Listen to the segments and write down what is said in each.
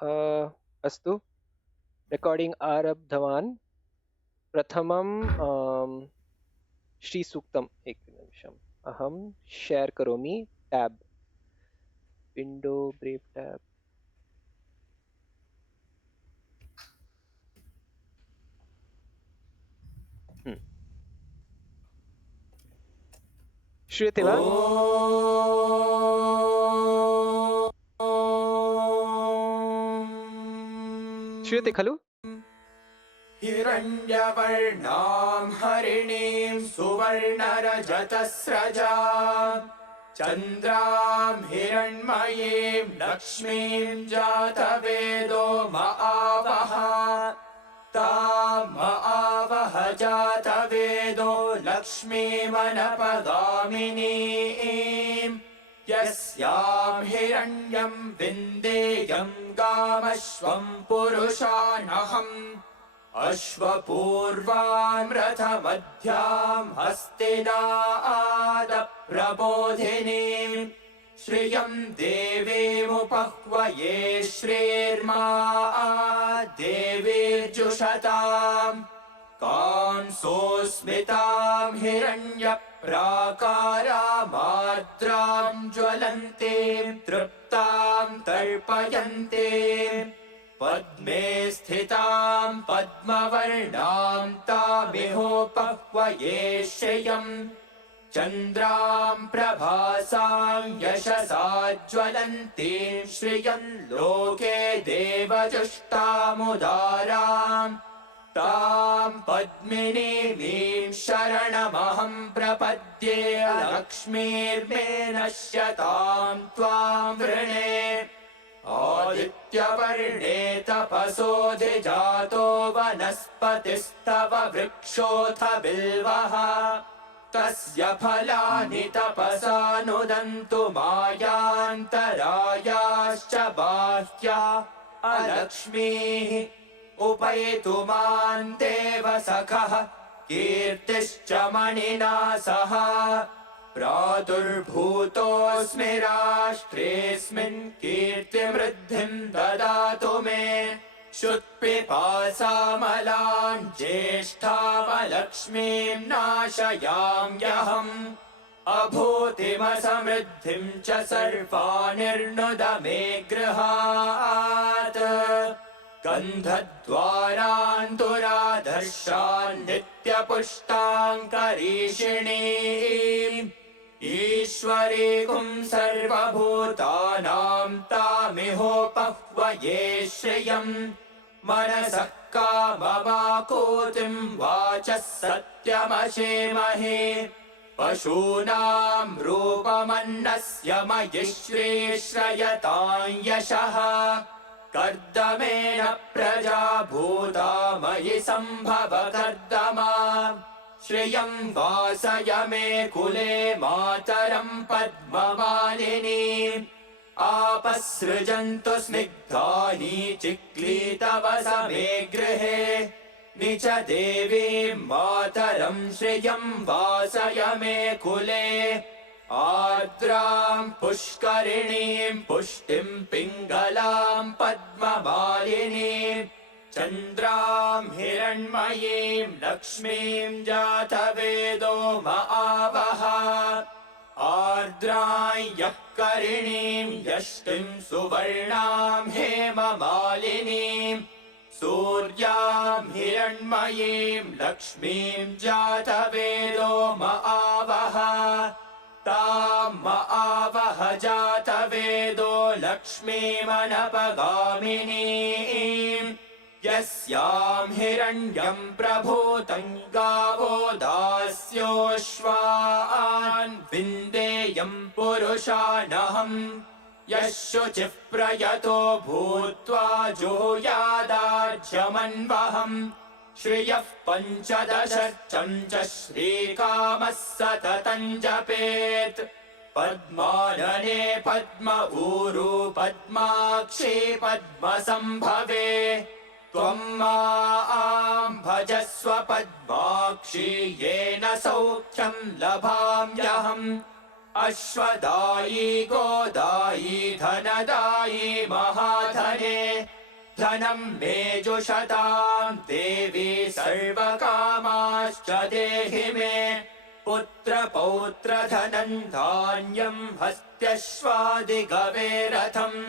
अस्तु, रेकार्डिंग् आरब्धवान्। प्रथमं श्रीसूक्तम् एकनिमिषम् अहं शेर् करोमि। Tab window brave tab. श्रूयते वा? श्रूयते खलु? हिरण्यवर्णां हरिणीं सुवर्णरजतस्रजां चन्द्रां हिरण्मयीं लक्ष्मीं जातवेदो महावः तां महावः जातवेदो लक्ष्मीमनपगामिनीं यस्यां हिरण्यं विन्देयं गामश्वं पुरुषानहम् अश्वपूर्वां रथमध्यां हस्तिनादप्रबोधिनीं श्रियं देवीमुपह्वये श्रीर्मा देवीर्जुषतां कांसोऽस्मितां हिरण्यप्राकारामार्द्रां ज्वलन्तीं तृप्तां तर्पयन्तीं पद्मे स्थितां पद्मवर्णां तामिहोपह्वये श्रियम् चन्द्रां प्रभासां यशसा ज्वलन्तीं श्रियं लोके देवजुष्टामुदारां तां पद्मिनीं शरणमहं प्रपद्ये लक्ष्मीर्मे नश्यतां त्वां वृणे आदित्यवर्णे तपसोऽधिजातो वनस्पतिस्तव वृक्षोऽथ बिल्वः तस्य फलानि तपसा नुदन्तु मायान्तरायाश्च बाह्या अलक्ष्मीः उपैतु मां देव सखः कीर्तिश्च मणिना सह प्रादुर्भूतोऽस्मि राष्ट्रेऽस्मिन् कीर्तिमृद्धिं ददातु मे क्षुत्पिपासामलां ज्येष्ठामलक्ष्मीं नाशयाम्यहम् अभूतिमसमृद्धिं च सर्वानिर्नुद मे गृहात् गन्धद्वारान्तुराधर्षान् नित्यपुष्टां करीषिणीम् ईश्वरीकुं सर्वभूतानां तामिहोपह्वये श्रियम् मनसः काममाकूतिं वाचः सत्यमशेमहे पशूनां रूपमन्नस्य मयि श्रीश्रयतां यशः कर्दमेन प्रजा भूता मयि सम्भव कर्दमा श्रियं वासय मे कुले मातरं पद्ममालिनीम् आपसृजन्तु स्निग्धानि चिक्लीतव समे गृहे निच देवीं मातरं श्रियं वासय मे कुले आर्द्रां पुष्करिणीं पुष्टिं पिङ्गलां पद्ममालिनीं चन्द्रां हिरण्मयीं लक्ष्मीं जातवेदो महावः आर्द्रां यः करिणीं यष्टिं सुवर्णां हेममालिनीं सूर्यां हिरण्मयीं लक्ष्मीं जातवेदो महावः तां महावः जातवेदो लक्ष्मीमनपगामिनीं यस्यां हिरण्यं प्रभूतं गावो दास्योऽश्वान् विन्देयं पुरुषानहम् यः शुचिः प्रयतो भूत्वा जुहुयादार्घ्यमन्वहम् श्रियः पञ्चदशर्चं च श्रीकामः सततं जपेत् पद्मानने पद्म ऊरू पद्माक्षी पद्मसम्भवे त्वं मां भजस्व पद्माक्षी येन सौख्यं लभाम्यहम् अश्वदायी गोदायी धनदायी महाधने धनं मे जुषतां देवी सर्वकामाश्च देहि मे पुत्रपौत्रधनं धान्यं हस्त्यश्वादिगवेरथम्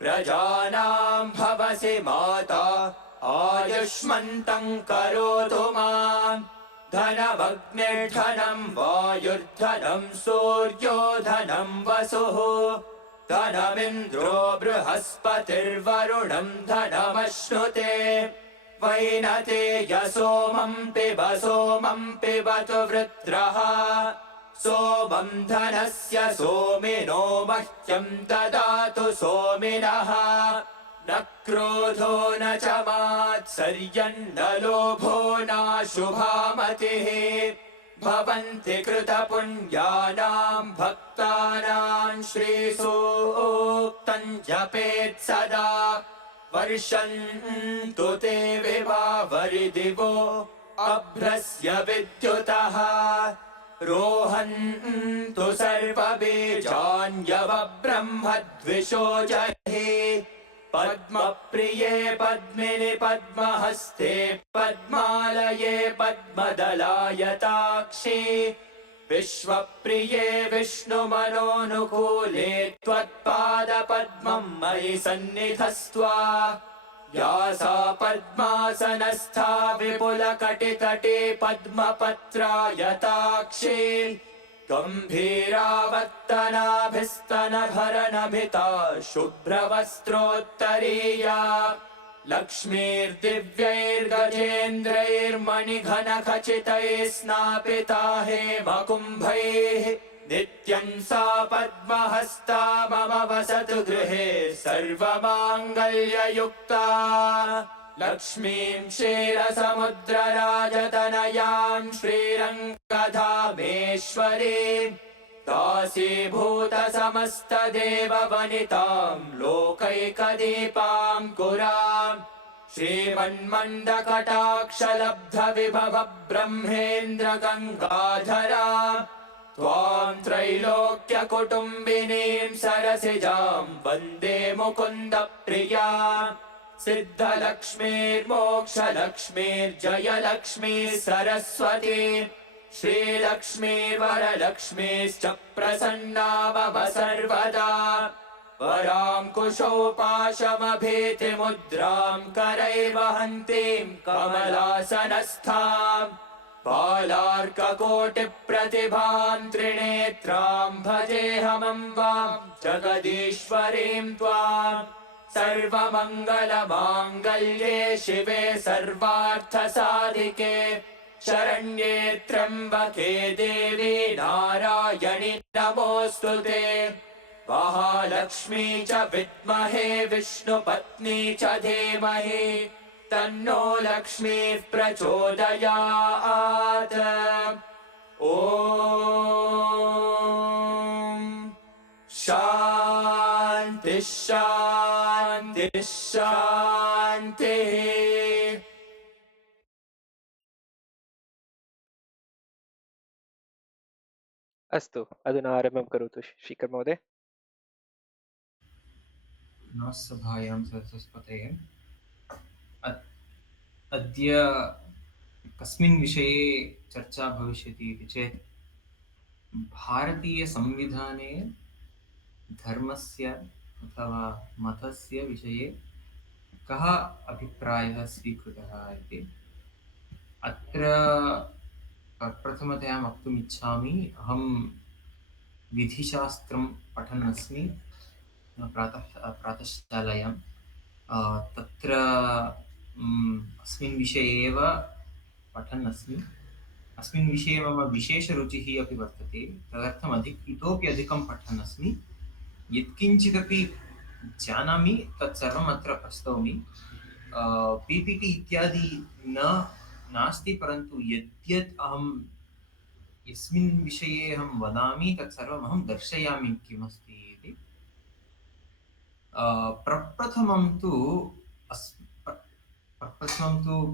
प्रजानां भवसि माता आयुष्मन्तं करोतु माम् धनमग्निर्धनं वायुर्धनं सूर्यो धनं वसुः धनमिन्द्रो बृहस्पतिर्वरुणं धनमश्नुते वैनते सोमं पिबतु वृत्रः सोमं धनस्य सोमिनो मह्यं ददातु सोमिनः न क्रोधो न च मात्सर्यन्न लोभो नाशुभामतिः भवन्ति कृतपुण्यानां भक्तानां श्रीसूक्तं जपेत् सदा वर्षन्तु ते विभावरिदिवो अभ्रस्य विद्युतः रोहन्तु सर्वबीजान्यवब्रह्मद्विषो जहि पद्मप्रिये पद्मिनि पद्महस्ते पद्मालये पद्मदलायताक्षी विश्वप्रिये विष्णुमनोनुकूले त्वत्पादपद्मं मयि सन्निधस्त्वा या सा पद्मासनस्था विपुलकटितटे पद्मपत्रायताक्षी गम्भीरावर्तनाभिस्तनभरणभिता शुभ्रवस्त्रोत्तरीया लक्ष्मीर्दिव्यैर्गजेन्द्रैर्मणिघनखचितैः स्नापिता हेमकुम्भैः नित्यं सा पद्महस्ता मम वसतु गृहे सर्वमाङ्गल्ययुक्ता लक्ष्मीं क्षीरसमुद्रराजतनयां श्रीरङ्गधामेश्वरीं दासीभूतसमस्तदेववनितां लोकैकदीपां कुराम् श्रीमन्मन्दकटाक्षलब्धविभव ब्रह्मेन्द्रगङ्गाधरां त्वां त्रैलोक्यकुटुम्बिनीं सरसिजां वन्दे मुकुन्दप्रियाम् सिद्धलक्ष्मीर्मोक्षलक्ष्मीर्जयलक्ष्मी सरस्वती श्रीलक्ष्मीर्वरलक्ष्मीश्च प्रसन्ना मम सर्वदा वराङ्कुशोपाशमभीतिमुद्रां करैर्वहन्तीं कमलासनस्थां बालार्ककोटिप्रतिभां त्रिनेत्रां भजेऽहमम्बां जगदीश्वरीं त्वाम् सर्वमङ्गलमाङ्गल्ये शिवे सर्वार्थसाधिके शरण्ये त्र्यम्बके देवी नारायणि नमोऽस्तुते महालक्ष्मी च विद्महे विष्णुपत्नी च धीमहि तन्नो लक्ष्मीः प्रचोदयात् ॐ शान्तिः शान्तिः शान्तिः। अस्तु अधुना आरम्भं करोतु श्रीकर महोदय। नमस्सभायां सरस्वतये। अद्य कस्मिन् विषये चर्चा भविष्यति इति चेत् भारतीयसंविधाने धर्मस्य अथवा मतस्य विषये कः अभिप्रायः स्वीकृतः इति। अत्र प्रथमतया वक्तुम् इच्छामि, अहं विधिशास्त्रं पठन् अस्मि प्रातःशालायां। तत्र अस्मिन् विषये एव पठन् अस्मि। अस्मिन् विषये मम विशेषरुचिः अपि वर्तते, तदर्थम् इतोपि अधिकं पठन् अस्मि। यत्किञ्चिदपि जानामि तत्सर्वम् अत्र प्रस्तौमि। पीपीटी इत्यादि नास्ति, परन्तु यद्यत् अहं यस्मिन् विषये अहं वदामि तत्सर्वम् अहं दर्शयामि किमस्ति इति। प्रप्रथमं तु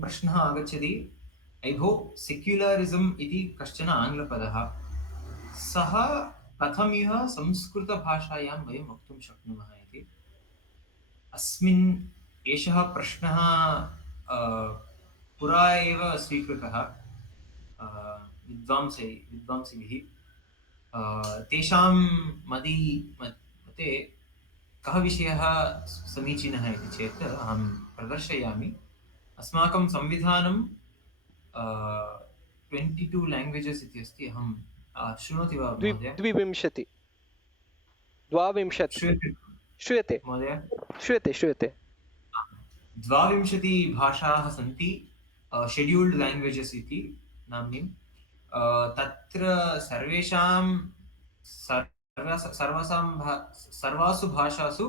प्रश्नः आगच्छति, ऐ भो सेक्युलरिसम् इति कश्चन आङ्ग्लपदः, सः कथमिह संस्कृतभाषायां वयं वक्तुं शक्नुमः इति अस्मिन् एषः प्रश्नः पुरा एव स्वीकृतः विद्वांसिभिः तेषां मते कः विषयः समीचीनः इति चेत् अहं प्रदर्शयामि। अस्माकं संविधानं 22 लैंग्वेजेस् इति अस्ति। अहं शृणोति वा महोदय? 22 श्रूयते महोदय? श्रूयते 22 भाषाः सन्ति शेड्यूल्ड् लैंग्वेजेस् इति नाम्नीं। तत्र सर्वासु भाषासु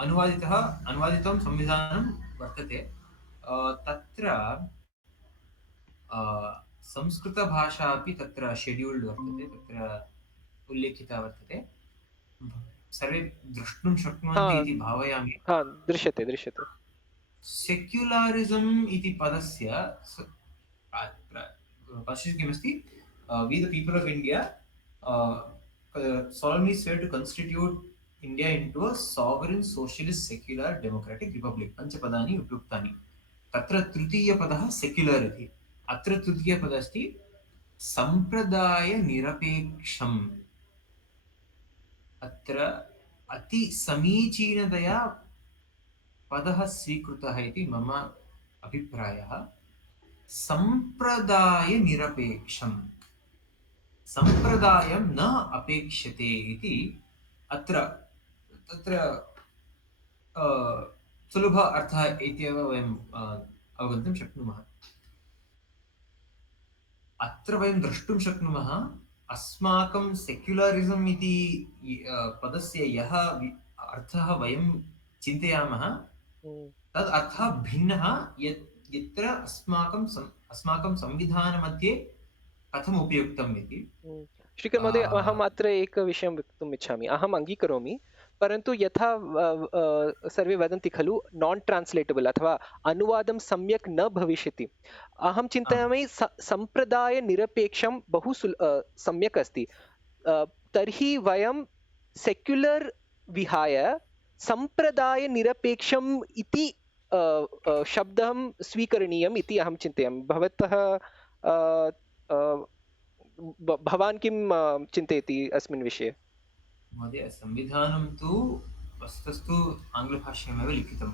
अनुवादितं संविधानं वर्तते। तत्र संस्कृतभाषा अपि तत्र शेड्यूल्ड् वर्तते, तत्र उल्लेखिता वर्तते। सर्वे द्रष्टुं शक्नुवन्ति इति भावयामि। दृश्यते सेक्युलरिसम् इति पदस्य पश्यतु किमस्ति? We the people of India solemnly swear to constitute India into a sovereign, socialist, secular, democratic republic. पञ्चपदानि उपयुक्तानि। तत्र तृतीयपदः सेक्युलर् इति। अत्र तृतीयपदः अस्ति सम्प्रदायनिरपेक्षम्। अत्र अति समीचीनतया पदः स्वीकृतः इति मम अभिप्रायः। सम्प्रदायनिरपेक्षम्, सम्प्रदायं न अपेक्षते इति अत्र तत्र सुलभ अर्थः इत्येव वयं अवगन्तुं शक्नुमः। अत्र वयं द्रष्टुं शक्नुमः अस्माकं सेक्युलरिसम् इति पदस्य यः अर्थः वयं चिन्तयामः तद् अर्थः भिन्नः यत्र अस्माकं संविधानमध्ये कथम् उपयुक्तम् इति। श्रीकर महोदय, अहम् अत्र एकं विषयं वक्तुम् इच्छामि। अहम् अङ्गीकरोमि, परन्तु यथा सर्वे वदन्ति खलु नान् ट्रान्स्लेटेबल् अथवा अनुवादं सम्यक् न भविष्यति। अहं चिन्तयामि सम्प्रदायनिरपेक्षं बहु सम्यक् अस्ति। तर्हि वयं सेक्युलर् विहाय सम्प्रदायनिरपेक्षम् इति शब्दं स्वीकरणीयम् इति अहं चिन्तयामि। भवान् किं चिन्तयति अस्मिन् विषये? महोदय, संविधानं तु वस्तुस्तु आङ्ग्लभाषायामेव लिखितं।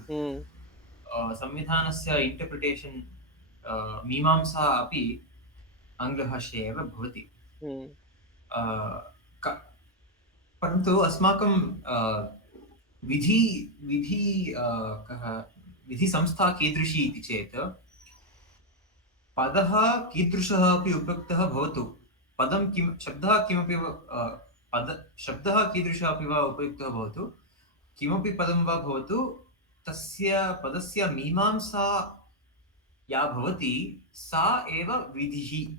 संविधानस्य इण्टर्प्रिटेशन् मीमांसा अपि आङ्ग्लभाषया एव भवति। परन्तु अस्माकं विधिसंस्था कीदृशी इति चेत् पदः कीदृशः अपि उपयुक्तः भवतु, पदं किं शब्दः किमपि शब्दः कीदृशः अपि वा उपयुक्तः भवतु, किमपि पदं वा भवतु, तस्य पदस्य मीमांसा या भवति सा एव विधिः।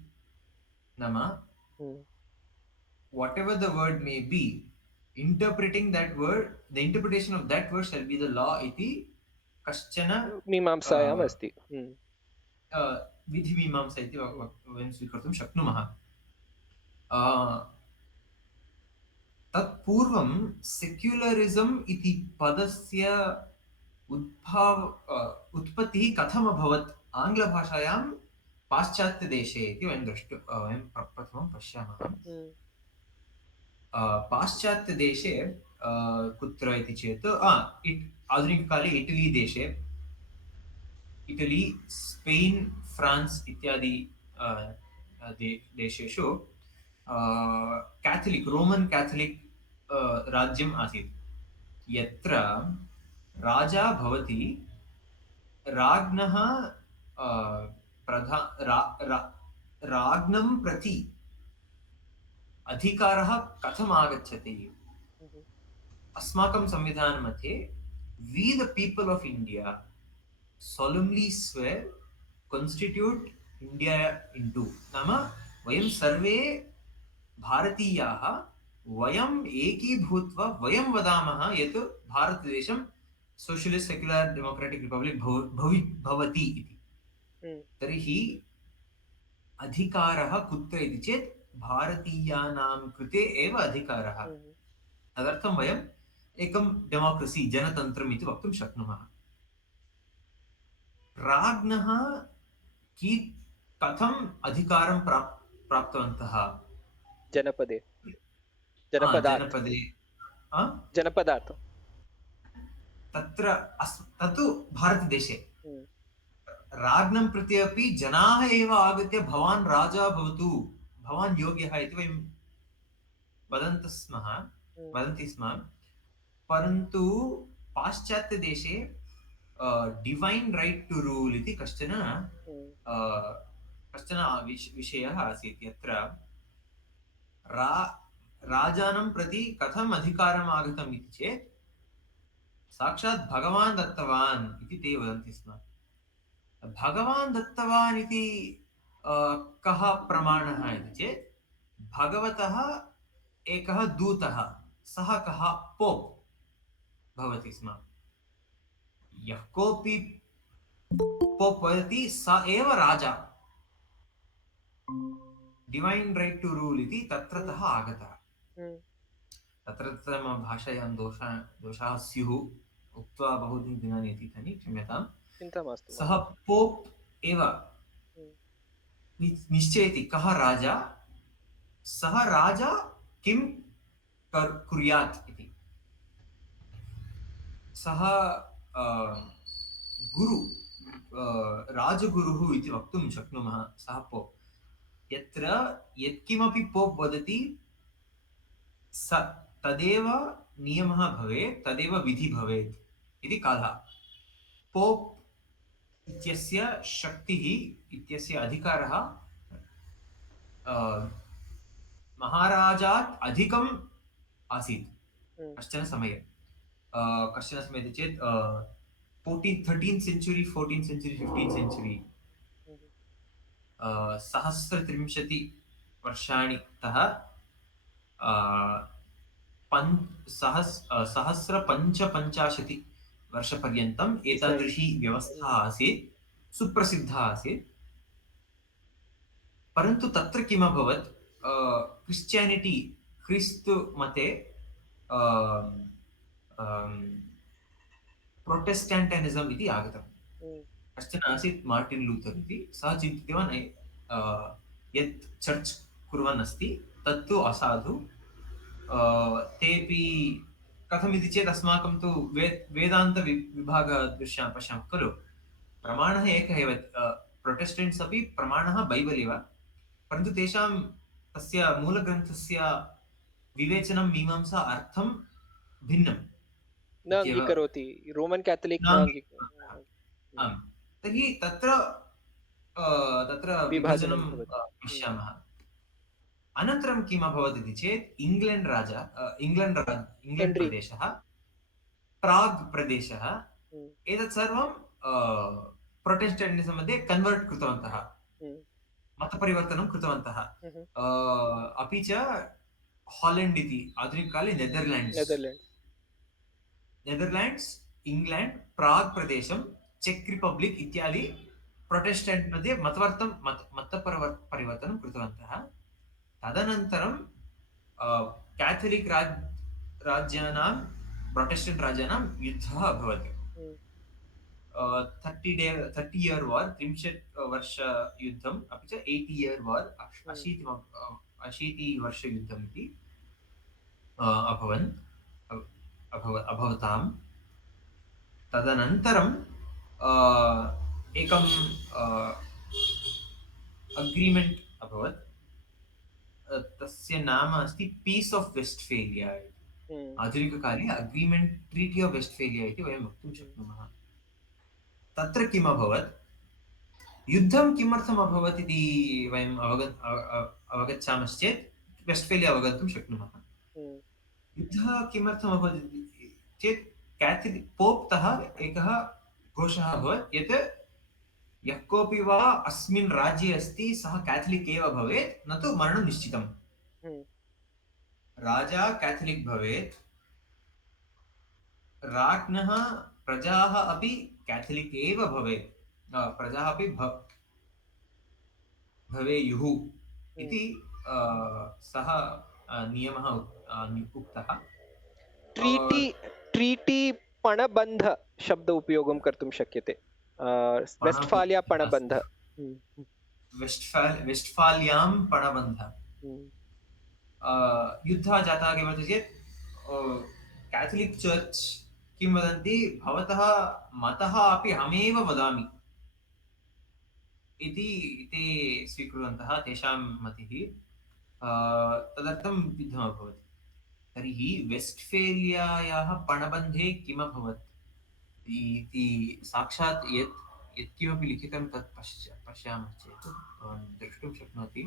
नाम whatever the word may be, interpreting that word, the interpretation of that word shall be the law इति कश्चन मीमांसायाम् अस्ति। विधिमीमांसा इति वयं स्वीकर्तुं शक्नुमः। तत्पूर्वं सेक्युलरिसम् इति पदस्य उत्पत्तिः कथम् अभवत् आङ्ग्लभाषायां पाश्चात्यदेशे इति वयं प्रथमं पश्यामः। पाश्चात्यदेशे कुत्र इति चेत् आधुनिककाले इटली देशे, इटली, स्पेन्, फ्रान्स् इत्यादि देशेषु रोमन् कैथलिक् राज्यम् आसीत्, यत्र राजा भवति, राज्ञः राज्ञं प्रति अधिकारः कथम् आगच्छति? अस्माकं संविधानमध्ये we the people of India solemnly swear constitute India into, नाम वयं सर्वे भारतीयाः वयम् एकीभूत्वा वयं वदामः यत् भारतदेशं सोशलिस्ट् सेक्युलर् डेमोक्रेटिक् रिपब्लिक् भवति इति। तर्हि अधिकारः कुत्र इति चेत् भारतीयानां कृते एव अधिकारः। हम्म, तदर्थं वयम् एकं डेमोक्रेसी जनतन्त्रम् इति वक्तुं शक्नुमः। राज्ञः की कथम् अधिकारं प्राप्तवन्तः? जनपदे जनपदात् जनपदे आ? जनपदात् तत्तु भारतदेशे हम्म, राज्ञं प्रति अपि जनाः एव आगत्य भवान् राजा भवतु, भवान् योग्यः इति वयं वदन्तः स्मः हम्म, वदन्ति स्म। परन्तु पाश्चात्यदेशे डिवैन् रैट् टु रूल् इति कश्चन हम्म, विषयः आसीत्, यत्र रा राजानं प्रति कथम् अधिकारम् आगतम् इति चेत् साक्षात् भगवान् दत्तवान् इति ते वदन्ति स्म। भगवान् दत्तवान् इति कः प्रमाणः इति चेत् भगवतः एकः दूतः, सः कः? पोप् भवति स्म। यः कोऽपि पोप् वदति स एव राजा। डिवैन् रैट् टु रूल् इति तत्रतः आगतः। हम्म, तत्र मम भाषायां दोषाः स्युः, उक्त्वा बहूनि दिनानि अतीतानि, क्षम्यताम्। चिन्ता मास्तु सः महोदय। पोप् एव हम्म, निश्चयति कः राजा, सः राजा किं कुर्यात् इति। सः गुरु राजगुरुः इति वक्तुं शक्नुमः। सः पोप् यत्र यत्किमपि पोप् वदति स तदेव नियमः भवेत्, तदेव विधि भवेत् इति कालः। पोप् इत्यस्य शक्तिः, इत्यस्य अधिकारः महाराजात् अधिकम् आसीत् हम्म, कश्चन समये। कश्चन समये इति चेत् 13th century, 14th century, 15th century, hmm, सहस्रत्रिंशत्वर्षाणि तः सहस्रपञ्चपञ्चाशति वर्षपर्यन्तम् इसवी एतादृशी व्यवस्था आसीत्, सुप्रसिद्धा आसीत्। परन्तु तत्र किम् अभवत्? क्रिश्चियानिटी, क्रिस्तु मते प्रोटेस्टाण्टनिसम् इति आगतम्। हम्म, कश्चन आसीत् मार्टिन् लूथर् इति, सः चिन्तितवान् यत् चर्च् कुर्वन् अस्ति तत्तु असाधु। तेपि कथमिति चेत् अस्माकं तु विभागदृश्यां पश्यामः खलु, प्रमाणः एकः एव। प्रोटेस्टेण्ट्स् अपि प्रमाणः बैबल् एव, परन्तु तेषां तस्य मूलग्रन्थस्य विवेचनं, मीमांसा, अर्थं भिन्नम् न इत्येव अङ्गीकरोति रोमन् केथलिक् न आम्। तर्हि तत्र विभाजनं विभजनं भवति। पश्यामः। अनन्तरं किम् अभवत् इति चेत् इङ्ग्लेण्ड् हेन्री प्रदेशः, प्राग् प्रदेशः, हम्म, एतत् सर्वं प्रोटेस्टेण्टिसम् मध्ये कन्वर्ट् कृतवन्तः, हम्म, मतपरिवर्तनं कृतवन्तः। हम्म, अपि च हालेण्ड् इति आधुनिककाले नेदर्लाण्ड्स्, इङ्ग्लेण्ड्, प्राग् प्रदेशं, चेक् रिपब्लिक् इत्यादि प्रोटेस्टेण्ट् मध्ये मतपरिवर्तनं कृतवन्तः। तदनन्तरं केथलिक् राज्यानां, प्रोटेस्टेण्ट् राज्यानां युद्धः अभवत्। हम्म, 30-year वार्, 30 वर्षयुद्धम्, अपि च 80-year वार्, हम्म, 80-वर्षयुद्धम् इति अभवन् अभवताम्। तदनन्तरं एकं अग्रीमेण्ट् अभवत्, तस्य नाम अस्ति पीस् आफ् वेस्ट्फेलिया। हम्म, आधुनिककाले अग्रीमेण्ट्, ट्रीटी आफ् वेस्ट्फेलिया इति वयं वक्तुं हम्म, शक्नुमः। तत्र किम् अभवत्, युद्धं किमर्थम् अभवत् इति वयम् अवगच्छामश्चेत् वेस्ट्फेलिया अवगन्तुं शक्नुमः। हम्म, युद्धः किमर्थम् अभवत् इति चेत् केथलिक् पोप्तः एकः घोषः अभवत् यत् यः कोऽपि वा अस्मिन् राज्ये अस्ति सः केथलिक् एव भवेत्, न तु मरणं निश्चितम्। हम्म, राजा केथलिक् भवेत्, राज्ञः, प्रजाः अपि केथलिक् एव भवेत्, प्रजाः अपि भवेयुः इति सः नियमः उक्तः। ट्रीटी ट्रीटी पणबन्ध शब्द उपयोगं कर्तुं शक्यते। वेस्टफालिया पणबन्ध। वेस्टफाल्यां पणबन्धः हम्म। युद्धः जातः किमर्थं चेत् केथलिक् चर्च् किं वदन्ति, भवतः मतः अपि अहमेव वदामि इति ते स्वीकुर्वन्तः, तेषां मतिः। तदर्थं युद्धम् अभवत्। तर्हि वेस्टफेलियायाः पणबन्धे किमभवत् इति साक्षात् यत्किमपि लिखितं तत् पश्यामः चेत् भवान् द्रष्टुं शक्नोति।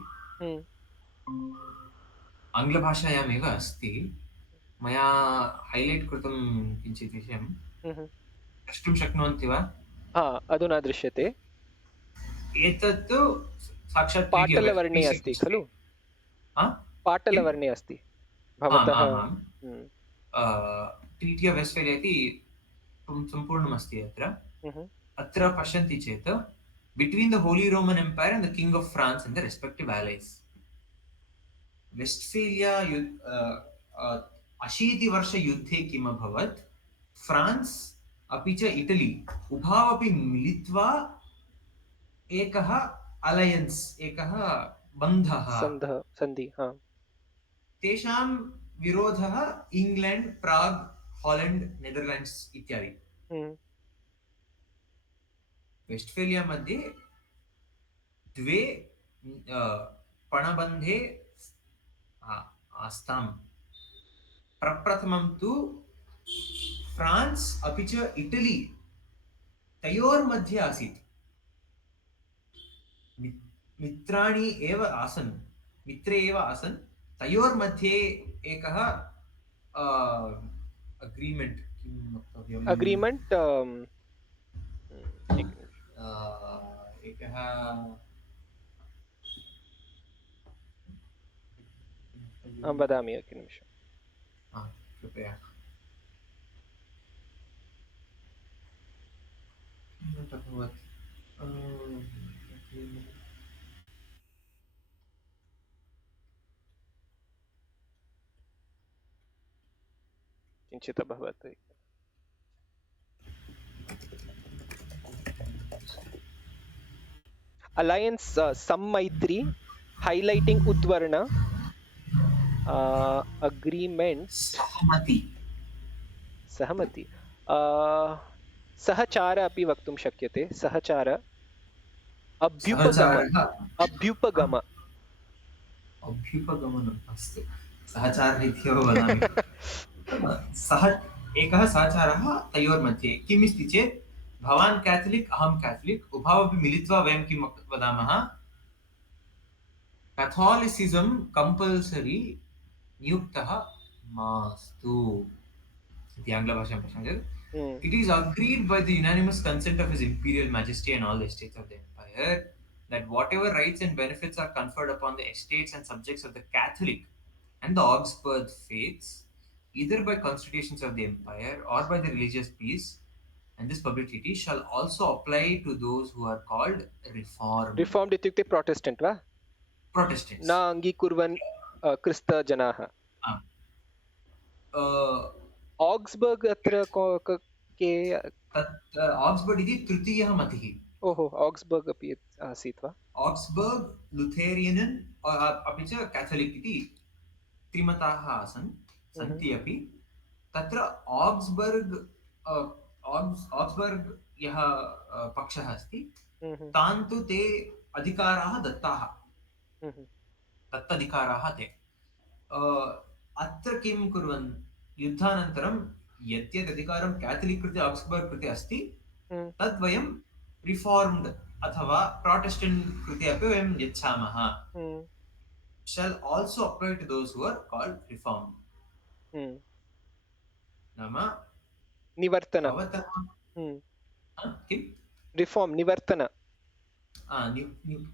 आङ्ग्लभाषायामेव अस्ति। मया हैलैट् कृतं किञ्चित् विषयं द्रष्टुं शक्नुवन्ति वा? अधुना दृश्यते। एतत् साक्षात् पाटलवर्णे अस्ति खलु? पाटलवर्णे अस्ति भवतः। ट्रीटी आफ् वेस्टफेलिया इति सम्पूर्णमस्ति अत्र। अत्र पश्यन्ति चेत् between the holy Roman empire and the king of France and the respective allies, Westphalia 80-वर्षयुद्धे किम् अभवत्, फ्रान्स् अपि च इटली उभावपि मिलित्वा एकः अलयन्स्, एकः बन्धः, सन्धि, तेषां विरोधः इंग्लैंड, प्राग्, हालैंड, नेदरलैंड्स् इत्यादि। वेस्टफेलिया मध्ये द्वे पणबन्धे आस्ताम्। प्रप्रथमं तु फ्रान्स् अपि च इटली तयोर्मध्ये आसीत्। मित्राणि एव आसन्, मित्रे एव आसन्। तयोर्मध्ये एकः अग्रीमेंट, किं वक्तव्यम्, अग्रीमेंट एकः वदामि एकनिमिषम्। कृपया। किञ्चित् अभवत्। अलायन्स् सम्मैत्री, हाइलाइटिंग उद्वर्ण, अग्रीमेंट सहमति, सहचार अपि वक्तुं शक्यते। सहचार, अभ्युपगमनम् अस्तु, सहचारः इत्येव वदामि। सः एकः सहचारः तयोर्मध्ये किम् अस्ति चेत्, भवान् कैथलिक्, अहं कैथलिक्, उभावपि मिलित्वा वयं किं वदामः, कैथोलिसिजम् कंपल्सरी नियुक्तः मास्तु इति आङ्ग्लभाषायां पश्यामः। It is agreed by the unanimous consent of His Imperial Majesty and all the estates of the empire that whatever rights and benefits are conferred upon the estates and subjects of the Catholic and the Augsburg faiths, either by constitutions of the empire or by the religious peace and this public treaty, shall also apply to those who are called reformed. Reformed इत्युक्ते Protestant वा? Protestants. न अङ्गीकुर्वन् क्रिस्तजनाः। ऑग्स्बर्ग अत्र के? ऑग्स्बर्ग इति तृतीयः मतिः। ओहो, ऑग्स्बर्ग अपि आसीत् वा? ऑग्स्बर्ग, लुथेरियन् अपि च कैथलिक् इति त्रिमताः आसन्, सन्ति अपि। तत्र ऑग्स्बर्ग यः पक्षः अस्ति, तान् तु ते अधिकाराः दत्ताः, दत्ताधिकाराः ते। अत्र किं कुर्वन्, युद्धानन्तरं यद्यत् अधिकारं कैथलिक् कृते, ऑग्स्बर्ग कृते अस्ति, तद् वयं रिफॉर्म्ड अथवा प्रोटेस्टेंट कृते अपि वयं यच्छामः। shall also apply to those who are called reformed. नाम निवर्तन, किं रिफॉर्म, निवर्तन,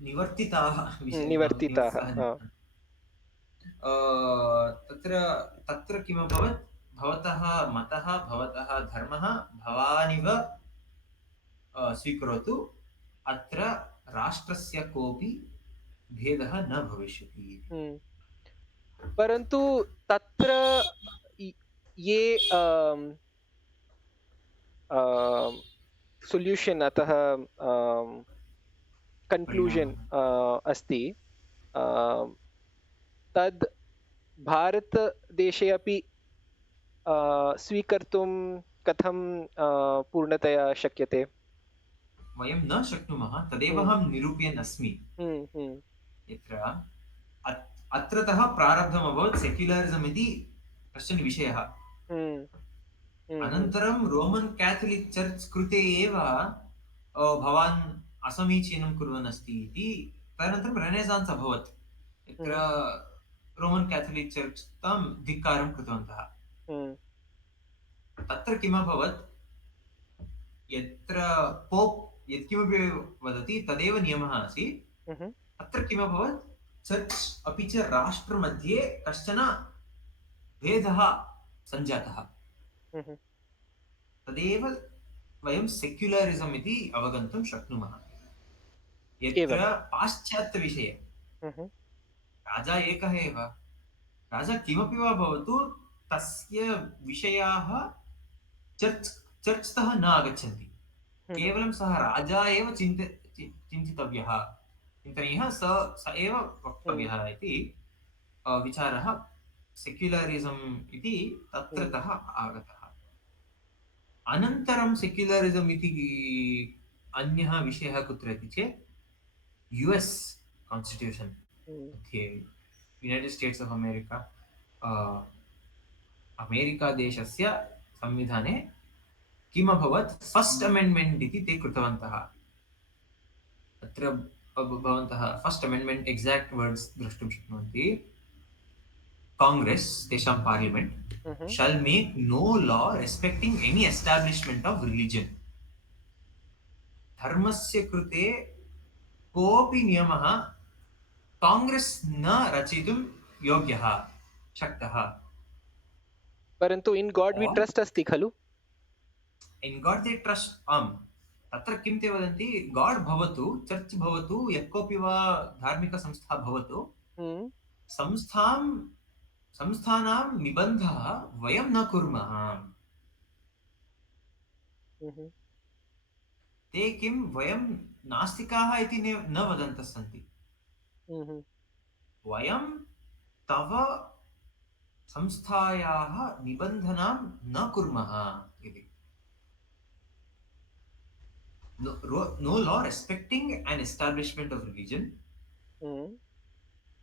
निवर्तिताः, निवर्तिताः। तत्र किम् अभवत्, भवतः मतः, भवतः धर्मः भवानिव स्वीकरोतु, अत्र राष्ट्रस्य कोऽपि भेदः न भविष्यति। परन्तु तत्र ये सोल्यूशन् अतः कन्क्लूजन् अस्ति तद् भारतदेशे अपि स्वीकर्तुं कथं पूर्णतया शक्यते? वयं न शक्नुमः, तदेव अहं निरूपयन् अस्मि। यत्र अत्रतः प्रारब्धम् अभवत् सेक्युलरिसम् इति कश्चन विषयः। अनन्तरं रोमन् कैथोलिक् चर्च् कृते एव भवान् असमीचीनं कुर्वन् अस्ति इति तदनन्तरं रेनेसान्स् अभवत्, यत्र रोमन् कैथोलिक् चर्च् तं धिक्कारं कृतवन्तः। तत्र किमभवत्, यत्र पोप् यत्किमपि वदति तदेव नियमः आसीत्। अत्र किमभवत्, चर्च् अपि च राष्ट्रमध्ये कश्चन भेदः सञ्जातः। तदेव वयं सेक्युलरिसम् इति अवगन्तुं शक्नुमः। यत्र पाश्चात्यविषये राजा एकः एव, राजा किमपि वा भवतु, तस्य विषयाः चर्च् तः न आगच्छन्ति। केवलं सः राजा एव चिन्तितव्यः, चिन्तनीयः, स एव वक्तव्यः इति विचारः सेक्युलरिसम् इति तत्रतः आगतः। अनन्तरं सेक्युलरिसम् इति अन्यः विषयः कुत्र इति चेत् US कान्स्टिट्यूशन् मध्ये, युनैटेड् स्टेट्स् आफ् अमेरिका, अमेरिकादेशस्य संविधाने किमभवत्, फस्ट् अमेण्ड्मेण्ट् इति ते कृतवन्तः। अत्र भवन्तः फस्ट् अमेण्ड्मेण्ट् एक्साक्ट् वर्ड्स् द्रष्टुं शक्नुवन्ति। काङ्ग्रेस्, तेषां parliament, shall make no law respecting any establishment of religion. धर्मस्य कृते कोऽपि नियमः काङ्ग्रेस् न रचयितुं योग्यः, शक्तः। परन्तु इन् गाड् वी ट्रस्ट् अस्ति खलु? इन् गाड् दे ट्रस्ट्, आम्। तत्र किं ते वदन्ति, गाड् भवतु, चर्च् भवतु, यः कोऽपि वा धार्मिकसंस्था भवतु, संस्थानां निबन्धः वयं न कुर्मः। ते किं, वयं नास्तिकाः इति न वदन्तः सन्ति। वयं तव संस्थायाः निबन्धनां न कुर्मः इति। No law respecting an establishment of religion,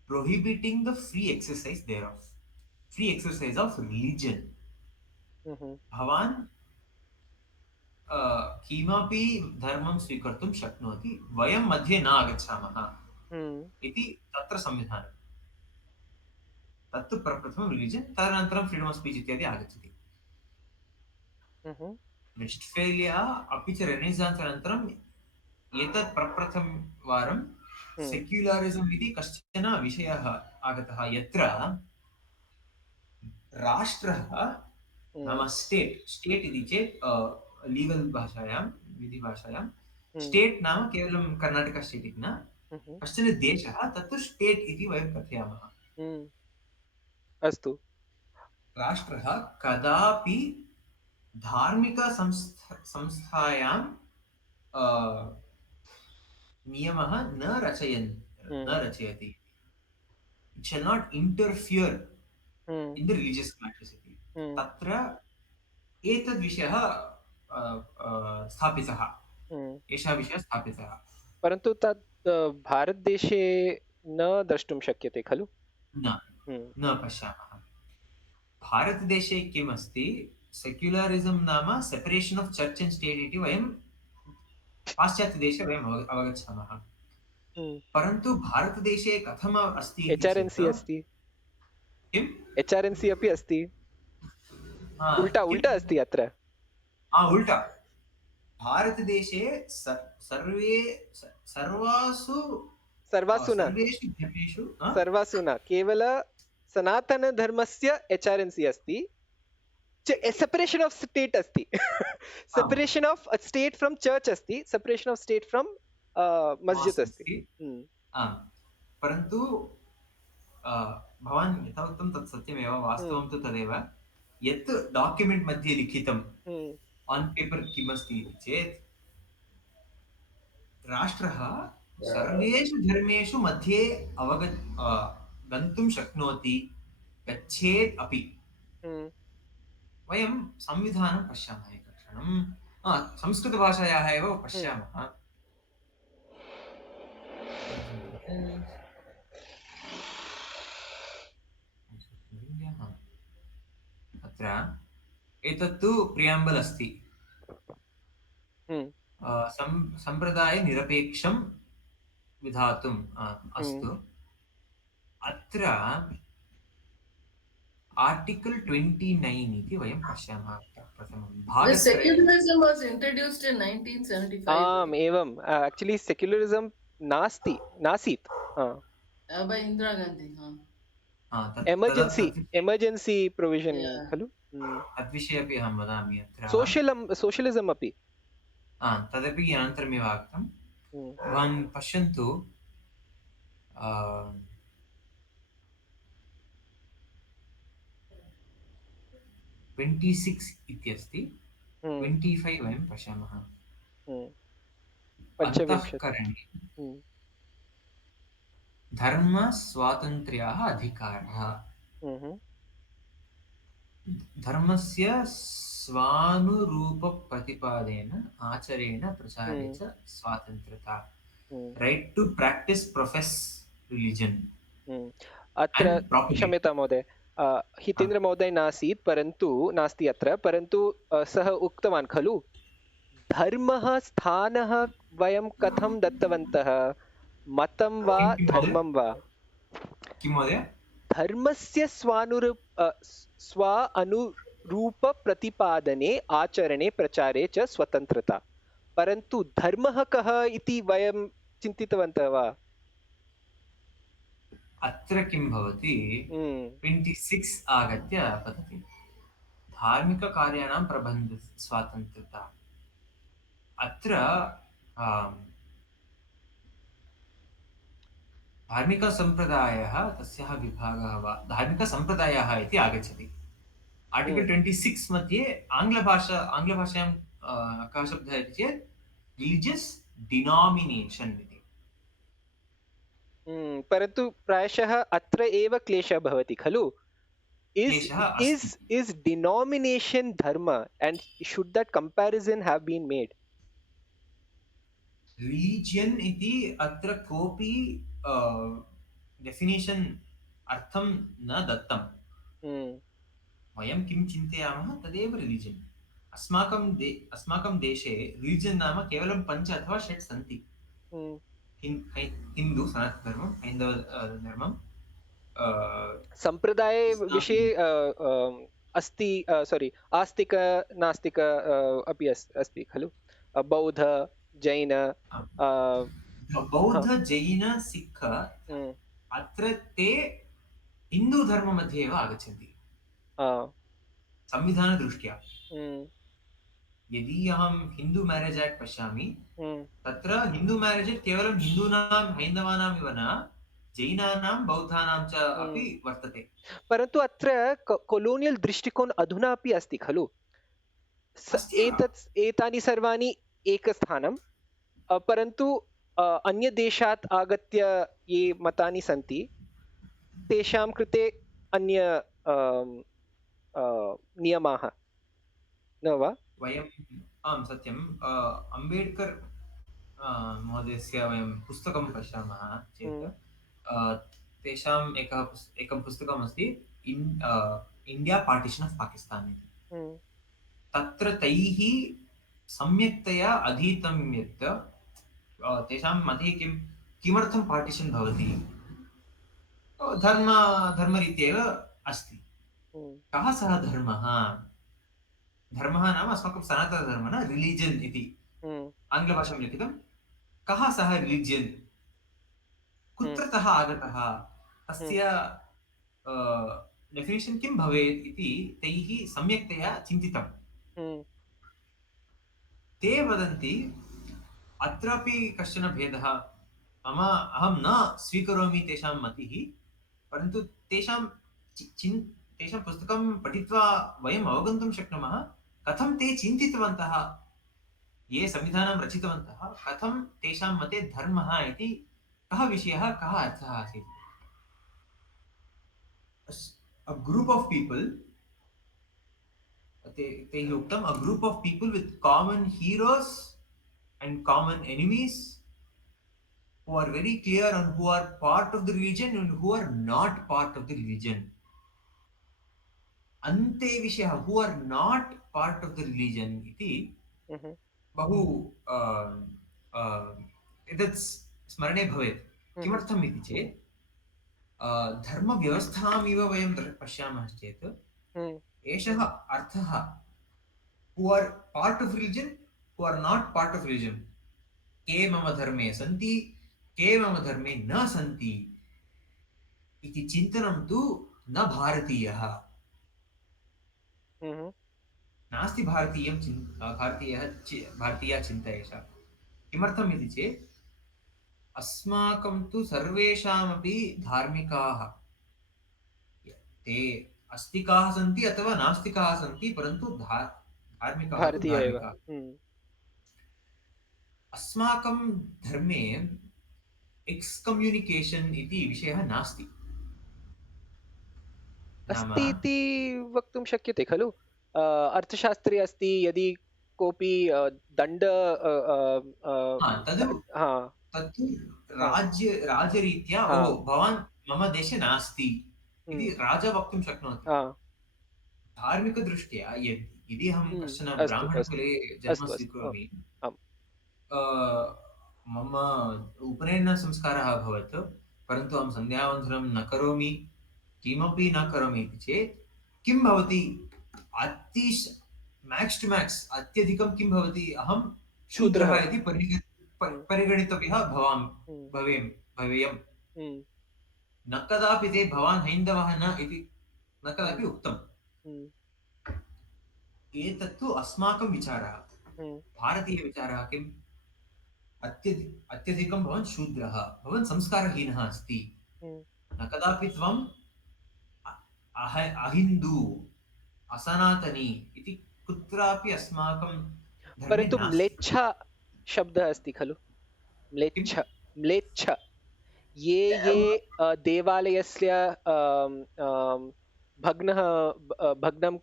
prohibiting the free exercise thereof, free exercise of religion. भवान् किमपि धर्मं स्वीकर्तुं शक्नोति, वयं मध्ये न आगच्छामः इति तत्र संविधानं। तत्तु प्रप्रथमं रिलिजन्, तदनन्तरं फ्रीडम् आफ् स्पीच् इत्यादि आगच्छति। वेस्ट्फेलिया अपि च रेनेसान्स् अनन्तरम् एतत् प्रप्रथमवारं सेक्युलरिसम् इति कश्चन विषयः आगतः, यत्र राष्ट्रः नाम स्टेट् इति चेत् लीगल् भाषायां, विधिभाषायां स्टेट् नाम केवलं कर्णाटक स्टेट् इति न, कश्चन देशः, तत्तु स्टेट् इति वयं कथयामः। अस्तु। राष्ट्रः कदापि धार्मिकसंस्थायां नियमः न रचयति। It shall not interfere in the religious matters इति। तत्र एतद् विषयः स्थापितः, एषः विषयः स्थापितः। परन्तु तत् भारतदेशे न द्रष्टुं शक्यते खलु? न पश्यामः। भारतदेशे किम् अस्ति, सेक्युलरिसम् नाम separation of church and state इति वयं पाश्चात्यदेशे वयम् अवगच्छामः। परन्तु भारतदेशे कथम् अस्ति, HRNC अस्ति, किम् HRNC अपि अस्ति, उल्टा अस्ति अत्र। उल्टा, भारतदेशे सर्वासु न केवल सनातनधर्मस्य HRNC अस्ति, सेपरेशन् आफ् स्टेट् अस्ति, separation of state from church अस्ति, सेपरेशन् आफ् स्टेट् फ्रम् मस्जिद् अस्ति। परन्तु भवान् यथा उक्तं तत् सत्यमेव, वास्तवं तु तदेव। यत् डाक्युमेण्ट् मध्ये लिखितं आन् पेपर् किमस्ति इति चेत्, राष्ट्रः सर्वेषु धर्मेषु मध्ये गन्तुं शक्नोति, गच्छेत् अपि। वयं संविधानं पश्यामः एकक्षणं, संस्कृतभाषायाः एव पश्यामः। अत्र एतत्तु प्रियाम्बल् अस्ति। सम्प्रदायनिरपेक्षं विधातुम् अस्तु। अत्र आर्टिकल् 29 इति वयं पश्यामः प्रथमं। The secularism was introduced in 1975 आम् एवम्, एक्चुअली सेक्युलरिजम नासीत् by Indira Gandhi. Emergency provision खलु। तद्विषये अपि अहं वदामि। अत्र सोशलिजम् अपि तदपि अनन्तरमेव आगतं। भवान् पश्यन्तु, 26 इत्यस्ति, 25 वयं पश्यामः। अन्तःकरणे धर्मस्वातन्त्र्यः अधिकारः, धर्मस्य स्वानुरूपप्रतिपादेन आचरेण प्रचारे च स्वातन्त्र्यता, रैट् टु प्राक्टिस् प्रोफेस् रिलिजन्। अत्र क्षम्यतां महोदय, हितेन्द्र महोदय नास्ति अत्र, परन्तु सः उक्तवान् खलु, धर्मः स्थानः वयं कथं दत्तवन्तः, मतं वा धर्मं वा। किं महोदय? धर्मस्य स्वानुरूपप्रतिपादने आचरणे प्रचारे च स्वतन्त्रता, परन्तु धर्मः कः इति वयं चिन्तितवन्तः वा? अत्र किं भवति, 26 आगत्य वदति धार्मिककार्याणां प्रबन्धस्वातन्त्र्यता। अत्र धार्मिकसम्प्रदायः तस्याः विभागः वा धार्मिकसम्प्रदायः इति आगच्छति। आर्टिकल् 26 मध्ये आङ्ग्लभाषायां कः शब्दः इति चेत् रिलिजियस् डिनामिनेशन् इति। परन्तु प्रायशः अत्र एव क्लेशः भवति खलु। is denomination dharma, and should that comparison have been made? Religion इति अत्र कोऽपि डेफिनेशन् अर्थं न दत्तं। वयं किं चिन्तयामः तदेव रिलिजियन्। अस्माकं देशे रिलिजियन् नाम केवलं 5 अथवा 6 सन्ति। हिन्दू सनातनधर्मं, हैन्दवधर्मं, सम्प्रदाय विषये अस्ति, आस्तिक नास्तिक अपि अस्ति खलु, बौद्ध जैन सिख, अत्र ते हिन्दू धर्ममध्ये एव आगच्छन्ति संविधानदृष्ट्या। यदि अहं हिन्दू मैरेज एक्ट पश्यामि, तत्र हिन्दू मैरेज केवलं हिन्दूनां हैन्दवानाम् इव न, जैनानां बौद्धानां च अपि वर्तते। परन्तु अत्र कोलोनियल् दृष्टिकोण अधुना अपि अस्ति खलु। एतानि सर्वाणि एकस्थानं, परन्तु अन्यदेशात् आगत्य ये मतानि सन्ति तेषां कृते अन्य नियमाः न वा? आं सत्यं, अम्बेड्कर् महोदयस्य वयं पुस्तकं पश्यामः चेत् तेषाम् एकं पुस्तकमस्ति, इण्डिया पार्टिशन् आफ् पाकिस्तान् इति। तत्र तैः सम्यक्तया अधीतं यत् तेषां मध्ये किमर्थं पार्टिशन् भवति, धर्मरीत्या एव अस्ति। कः सः धर्मः? धर्मः नाम अस्माकं सनातनधर्मः न, रिलिजन् इति आङ्ग्लभाषां लिखितं। कः सः रिलिजन्, कुत्रतः आगतः, तस्य डेफिनेशन् किं भवेत् इति तैः सम्यक्तया चिन्तितं। ते वदन्ति अत्रापि कश्चन भेदः अहं न स्वीकरोमि तेषां मतिः, परन्तु तेषां तेषां पुस्तकं पठित्वा वयम् अवगन्तुं शक्नुमः कथं ते चिन्तितवन्तः, ये संविधानं रचितवन्तः कथं तेषां मते धर्मः इति कः विषयः, कः अर्थः आसीत्. A group of people, तैः उक्तम्, a group of people with common heroes and common enemies, who are very clear on who are part of the religion and who are not part of the religion. अन्ते विषयः, who are not part of the religion इति Mhm. बहु एतत् स्मरणे भवेत्. Mhm. किमर्थम् इति चेत् धर्मव्यवस्थामिव वयं पश्यामः चेत् Mhm. एषः अर्थः, who are part of religion, who are not part of religion, के मम धर्मे सन्ति, के मम धर्मे न सन्ति इति चिन्तनं तु न भारतीयः, Mhm. नास्ति भारतीया चिन्ता एषा. किमर्थम् इति चेत् अस्माकं तु सर्वेषामपि धार्मिकाः, ते आस्तिकाः सन्ति अथवा नास्तिकाः सन्ति, परन्तु धार्मिकाः तु भारतीय एव. धार्मिकाः. अस्माकं धर्मे एक्स्कम्युनिकेशन् इति विषयः नास्ति. नाम अस्ति इति वक्तुं शक्यते खलु. अर्थशास्त्रे अस्ति, यदि कोऽपि दण्ड तद् तत्तु राजरीत्या, ओ भवान् मम देशे नास्ति इति राजा वक्तुं शक्नोति. धार्मिकदृष्ट्या यदि अहं कश्चन ब्राह्मणकुले जन्म स्वीकरोमि, मम उपनयनसंस्कारः अभवत्, परन्तु अहं सन्ध्यावन्दनं न करोमि, किमपि न करोमि इति चेत् किं भवति? मैक्स् टु मैक्स् अत्यधिकं किं भवति? अहं शूद्रः इति परिगणितव्यः भवेयम्. न कदापि ते भवान् हैन्दवः न इति न कदापि उक्तम्. एतत्तु अस्माकं विचारः. भारतीयविचारः किम्? अत्यधिकं भवान् शूद्रः, भवान् संस्कारहीनः अस्ति, न कदापि त्वम् अहिन्दू, असनातनी इति कुत्रापि अस्माकं धर्मे परन्तु नास्ति. म्लेच्छा शब्दः अस्ति खलु. म्लेच्छ ये देवालयस्य भग्नं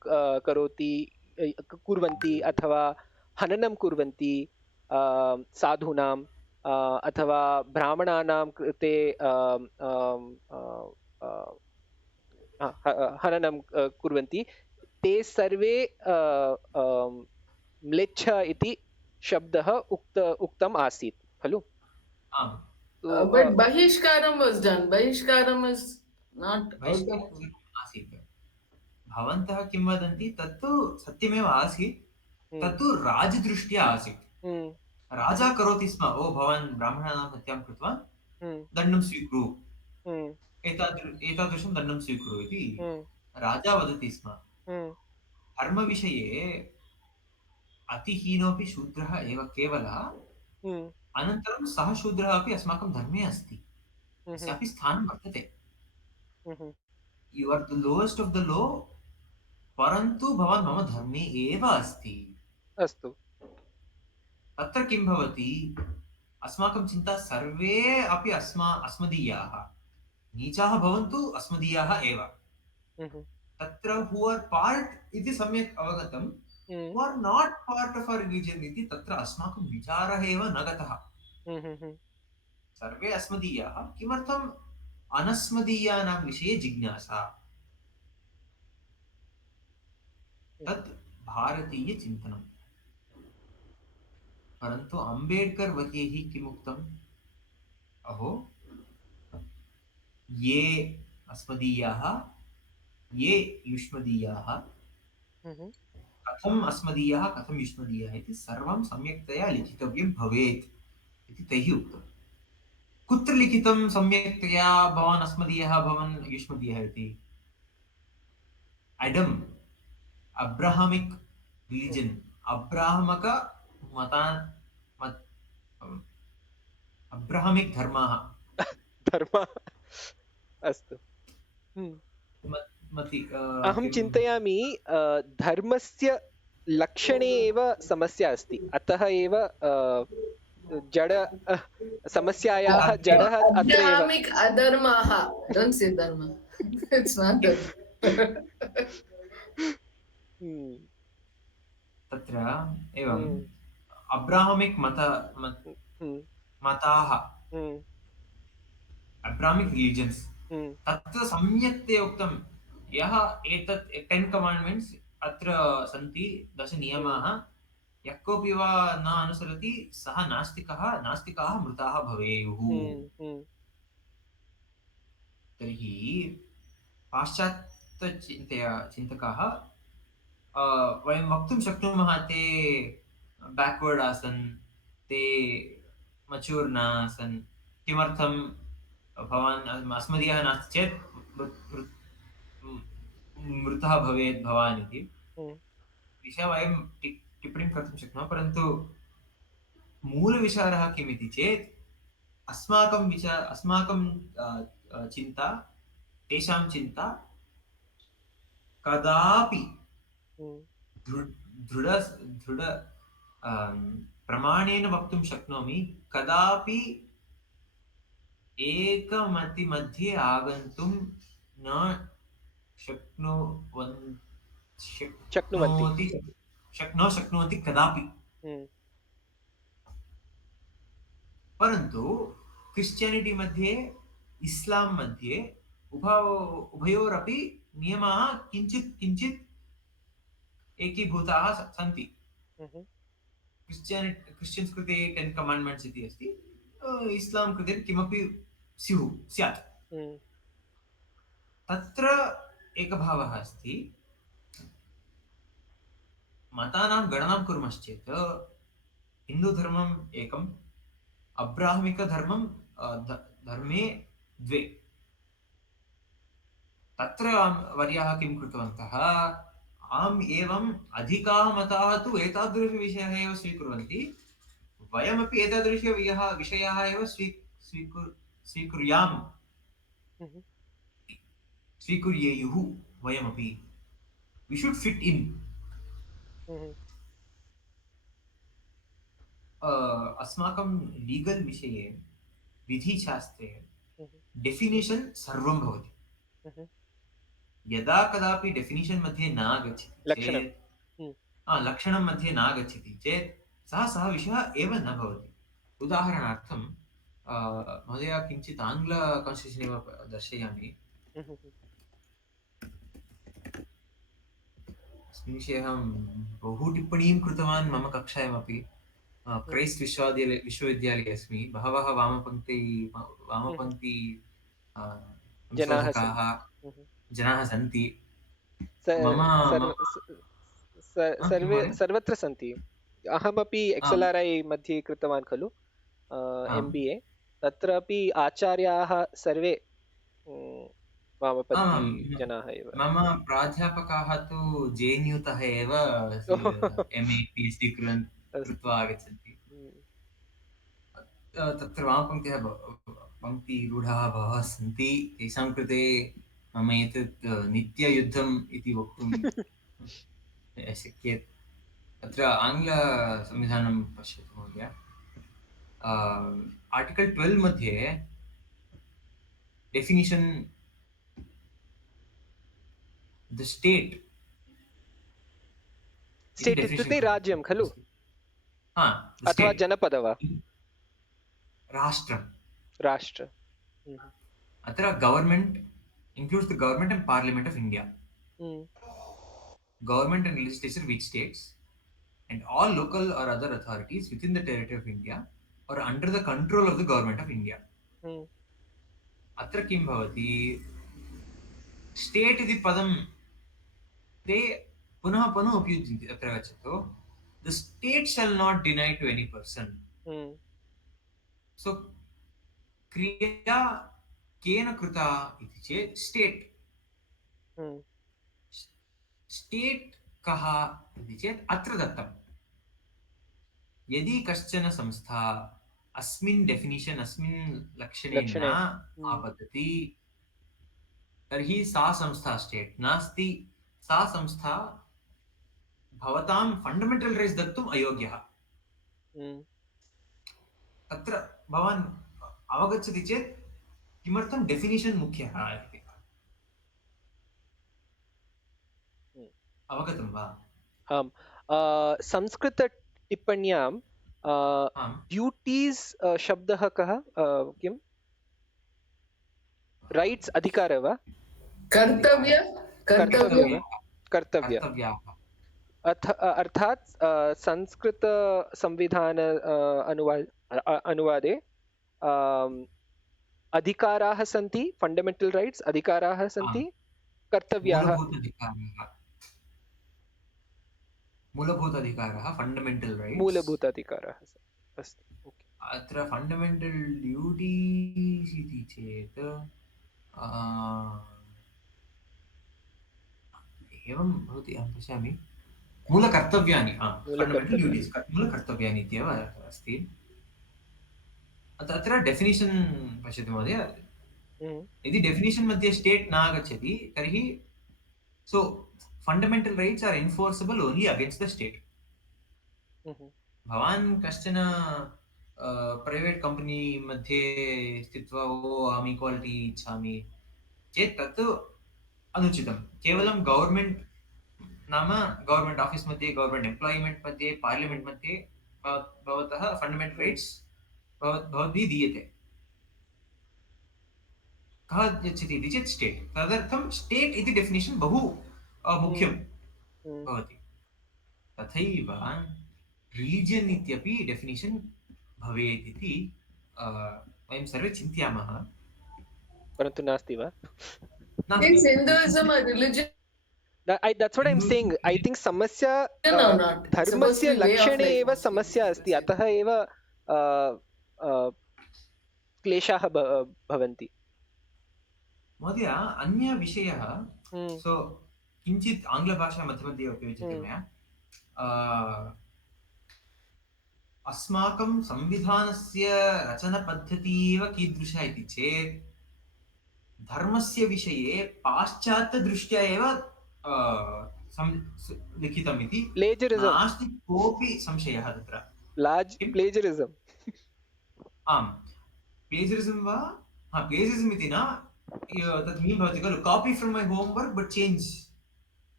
करोति, कुर्वन्ति, अथवा हननं कुर्वन्ति साधूनां, अथवा ब्राह्मणानां कृते हननं कुर्वन्ति, ते सर्वे म्लेच्छ इति शब्दः उक्तम् आसीत् खलु. But Bahishkaram was done. Bahishkaram is not out of. आसीत्. भवन्तः किं वदन्ति तत्तु सत्यमेव आसीत्, तत्तु राजदृष्ट्या आसीत्. राजा करोति स्म, ओ भवान् ब्राह्मणानां हत्यां कृत्वा दण्डं स्वीकुरु, एतादृशं दण्डं स्वीकुरु इति राजा वदति स्म. धर्मविषये अतिहीनोऽपि शूद्रः एव केवलः. अनन्तरं सः शूद्रः अपि अस्माकं धर्मे अस्ति, तस्यापि स्थानं वर्तते. You are the lowest of the low, परन्तु भवान् मम धर्मे एव अस्ति. अस्तु. तत्र किं भवति? अस्माकं चिन्ता सर्वे अपि अस्मदीयाः, नीचाः भवन्तु अस्मदीयाः एव. तत्र हू आर् पार्ट् इति सम्यक् अवगतं, who are not part of our religion इति तत्र अस्माकं विचारः एव न गतः. सर्वे अस्मदीयाः. किमर्थम् अनस्मदीयानां विषये जिज्ञासा? तत् भारतीयचिन्तनं. परन्तु अम्बेड्कर् वर्यैः किम् उक्तम्? अहो, ये अस्मदीयाः, ये युष्मदीयाः, कथम् अस्मदीयाः, कथं युष्मदीयाः इति सर्वं सम्यक्तया लिखितव्यं भवेत् इति तैः उक्तम्. कुत्र लिखितं सम्यक्तया भवान् अस्मदीयः, भवान् युष्मदीयः इति? एडम्, अब्राहमिक् रिलिजन्, अब्राहमक अब्राहमिक् धर्माः धर्म अस्तु। मति अहं किं चिन्तयामि धर्मस्य लक्षणे एव समस्या अस्ति, अतः एव जड समस्यायाः जडः अत्र एव। Abrahamic adharmaha. Don't say dharma. It's not dharma. हम्म, तत्र एवम् हम्म, अब्राहमिक् हम्म, मताः हम्म, अब्राहमिक् रिलीजन्स् हम्म, तत्र सम्यक्तया उक्तं यः एतत् 10 कमाण्ड्मेण्ट्स् अत्र सन्ति 10 नियमाः यः कोऽपि वा न अनुसरति सः नास्तिकाः मृताः भवेयुः। हम्म, हम्म, तर्हि चिन्तकाः वयं वक्तुं शक्नुमः ते बेक्वर्ड् आसन्, ते मच्यूर् न आसन्, किमर्थं भवान् अस्मदीयः नास्ति चेत् मृतः भवेत् भवान् इति हम्म, विषयः वयं टिप्पणीं कर्तुं शक्नुमः, परन्तु मूलविचारः किम् इति चेत् अस्माकं चिन्ता, तेषां चिन्ता कदापि हम्म, दृढ दृढ प्रमाणेन वक्तुं शक्नोमि, कदापि एकमतिमध्ये आगन्तुं न शक्नुवन् शक्नुवन्ति। शक्नोति शक्नुवन्ति कदापि। हम्म, परन्तु क्रिश्चियानिटी मध्ये, इस्लां मध्ये उभयोरपि नियमाः किञ्चित् एकीभूताः सन्ति। हम्म, क्रिश्चियन्स् कृते 10 कमाण्ड्मेण्ट्स् इति अस्ति, इस्लां कृते किमपि स्यात्। हम्म, तत्र एकभावः अस्ति। मतानां गणनां कुर्मश्चेत् हिन्दुधर्मम् एकम्, अब्राहमिकधर्मं धर्मे द्वे। तत्र वर्याः किं कृतवन्तः, आम् एवम् अधिकाः मताः तु एतादृशविषयः एव स्वीकुर्वन्ति, वयमपि एतादृशविषयाः एव स्वीकुर्याम्, हम्म, स्वीकुर्येयुः वयमपि। We should fit in. Hmm, अस्माकं लीगल् विषये विधिशास्त्रे हम्म, डेफिनेशन् सर्वं भवति। हम्म, यदा कदापि डेफिनेशन् मध्ये नागच्छति लक्षणं। चेत्, हम्म, लक्षणं मध्ये नागच्छति चेत् सः विषयः एव न भवति। उदाहरणार्थं महोदय किञ्चित् आङ्ग्ल कान्स्टिट्यूशन् एव दर्शयामि। हम्म, अस्मिन् विषये अहं बहु टिप्पणीं कृतवान् मम कक्षायामपि। क्रैस्ट् विश्वविद्यालये अस्मि। बहवः वामपन्थी हम्म, जनाः संशोधकाः सन्ति। हम्म, जनाः सन्ति। मम सर्व किं सर्वे महोदय? सर्वत्र सन्ति। अहमपि आम् XLRI मध्ये कृतवान् खलु आम् MBA, तत्रापि आचार्याः सर्वे वामपन्थी आम् जनाः एव। मम प्राध्यापकाः तु JNU तः एव MA PhD अस्तु। कृत्वा आगच्छन्ति। तत्र वामपङ्क्तयः पङ्क्तिरूढाः बहवः सन्ति। तेषां कृते मम एतत् नित्ययुद्धम् इति वक्तुं शक्यते। अत्र आङ्ग्लसंविधानं पश्यतु महोदय। आर्टिकल् 12 मध्ये डेफिनिशन् द स्टेट् इति स्टेट् डेफिनिशन् इत्युक्ते राज्यं खलु, द अथवा स्टेट् जनपद वा? राष्ट्रं। राष्ट्र। अत्र government includes the government and parliament of India. Government and legislature which states and all local or other authorities within the territory of India or under the control of the government of India. अत्र किं भवति, state इति पदं ते पुनः पुनः उपयुज्यन्ते। अत्र गच्छतु, the state shall not deny to any person. So क्रिया केन कृता इति चेत् स्टेट्। स्टेट् कः इति चेत् अत्र दत्तं। यदि कश्चन संस्था अस्मिन् डेफिनिशन् अस्मिन् लक्षणे न लक्षणे आपतति तर्हि सा संस्था स्टेट् नास्ति सा संस्था भवतां फण्डमेण्टल् रैट्स् दत्तुम् अयोग्यः तत्र भवान् अवगच्छति चेत् किमर्थं डेफिनिशन् मुख्यः इति अवगतं वा आम् संस्कृतटिप्पण्यां आम् ड्यूटीस् शब्दः कः किं रैट्स् अधिकारः वा कर्तव्य कर्तव्य कर्तव्य कर्तव्याः अर्थात् संस्कृत संविधान अनुवादे अधिकाराः सन्ति फण्डमेण्टल् रैट्स् अधिकाराः सन्ति कर्तव्याः मूलभूताधिकारः फण्डमेण्टल् रैट्स् मूलभूताधिकारः अस्ति अत्र फण्डमेण्टल् ड्यूटीस् इति चेत् एवं भवति अहं पश्यामि मूलकर्तव्यानि फण्डमेण्टल् ड्यूटीस् मूलकर्तव्यानि इत्येव अस्ति अत्र डेफिनिशन् पश्यतु महोदय यदि डेफिनिशन् मध्ये स्टेट् न आगच्छति तर्हि so fundamental rights are enforceable only against the state भवान् कश्चन प्रैवेट् कम्पनी मध्ये स्थित्वा अहम् इक्वालिटी इच्छामि चेत् तत् अनुचितं केवलं गवर्नमेंट नाम गवर्नमेंट ऑफिस मध्ये गवर्नमेंट एम्प्लॉयमेंट मध्ये पार्लिमेंट मध्ये भवतः फण्डमेण्टल् रैट्स् भवद्भिः दीयते कः यच्छति इति चेत् स्टेट् तदर्थं स्टेट् इति डेफिनिशन् बहु मुख्यं भवति तथैव रिलीजियन् इत्यपि डेफिनिशन् भवेत् इति वयं सर्वे चिन्तयामः परन्तु नास्ति वा Is Hinduism a religion? That's what I'm saying. I think समस्या No, not. धर्मस्य लक्षणे एव समस्या अस्ति अतः एव क्लेशाः भवन्ति महोदय अन्य विषयः सो किञ्चित् आङ्ग्लभाषा मध्ये उपयुज्यते मया अस्माकं संविधानस्य रचनपद्धतिः एव कीदृशः इति चेत् धर्मस्य विषये पाश्चात्यदृष्ट्या एव लिखितम् इति नास्ति कोऽपि संशयः तत्र प्लेजरिसम् आम् प्लेजरिसम् वा प्लेजरिसम् इति न तत् मीन् भवति खलु copy from my homework but change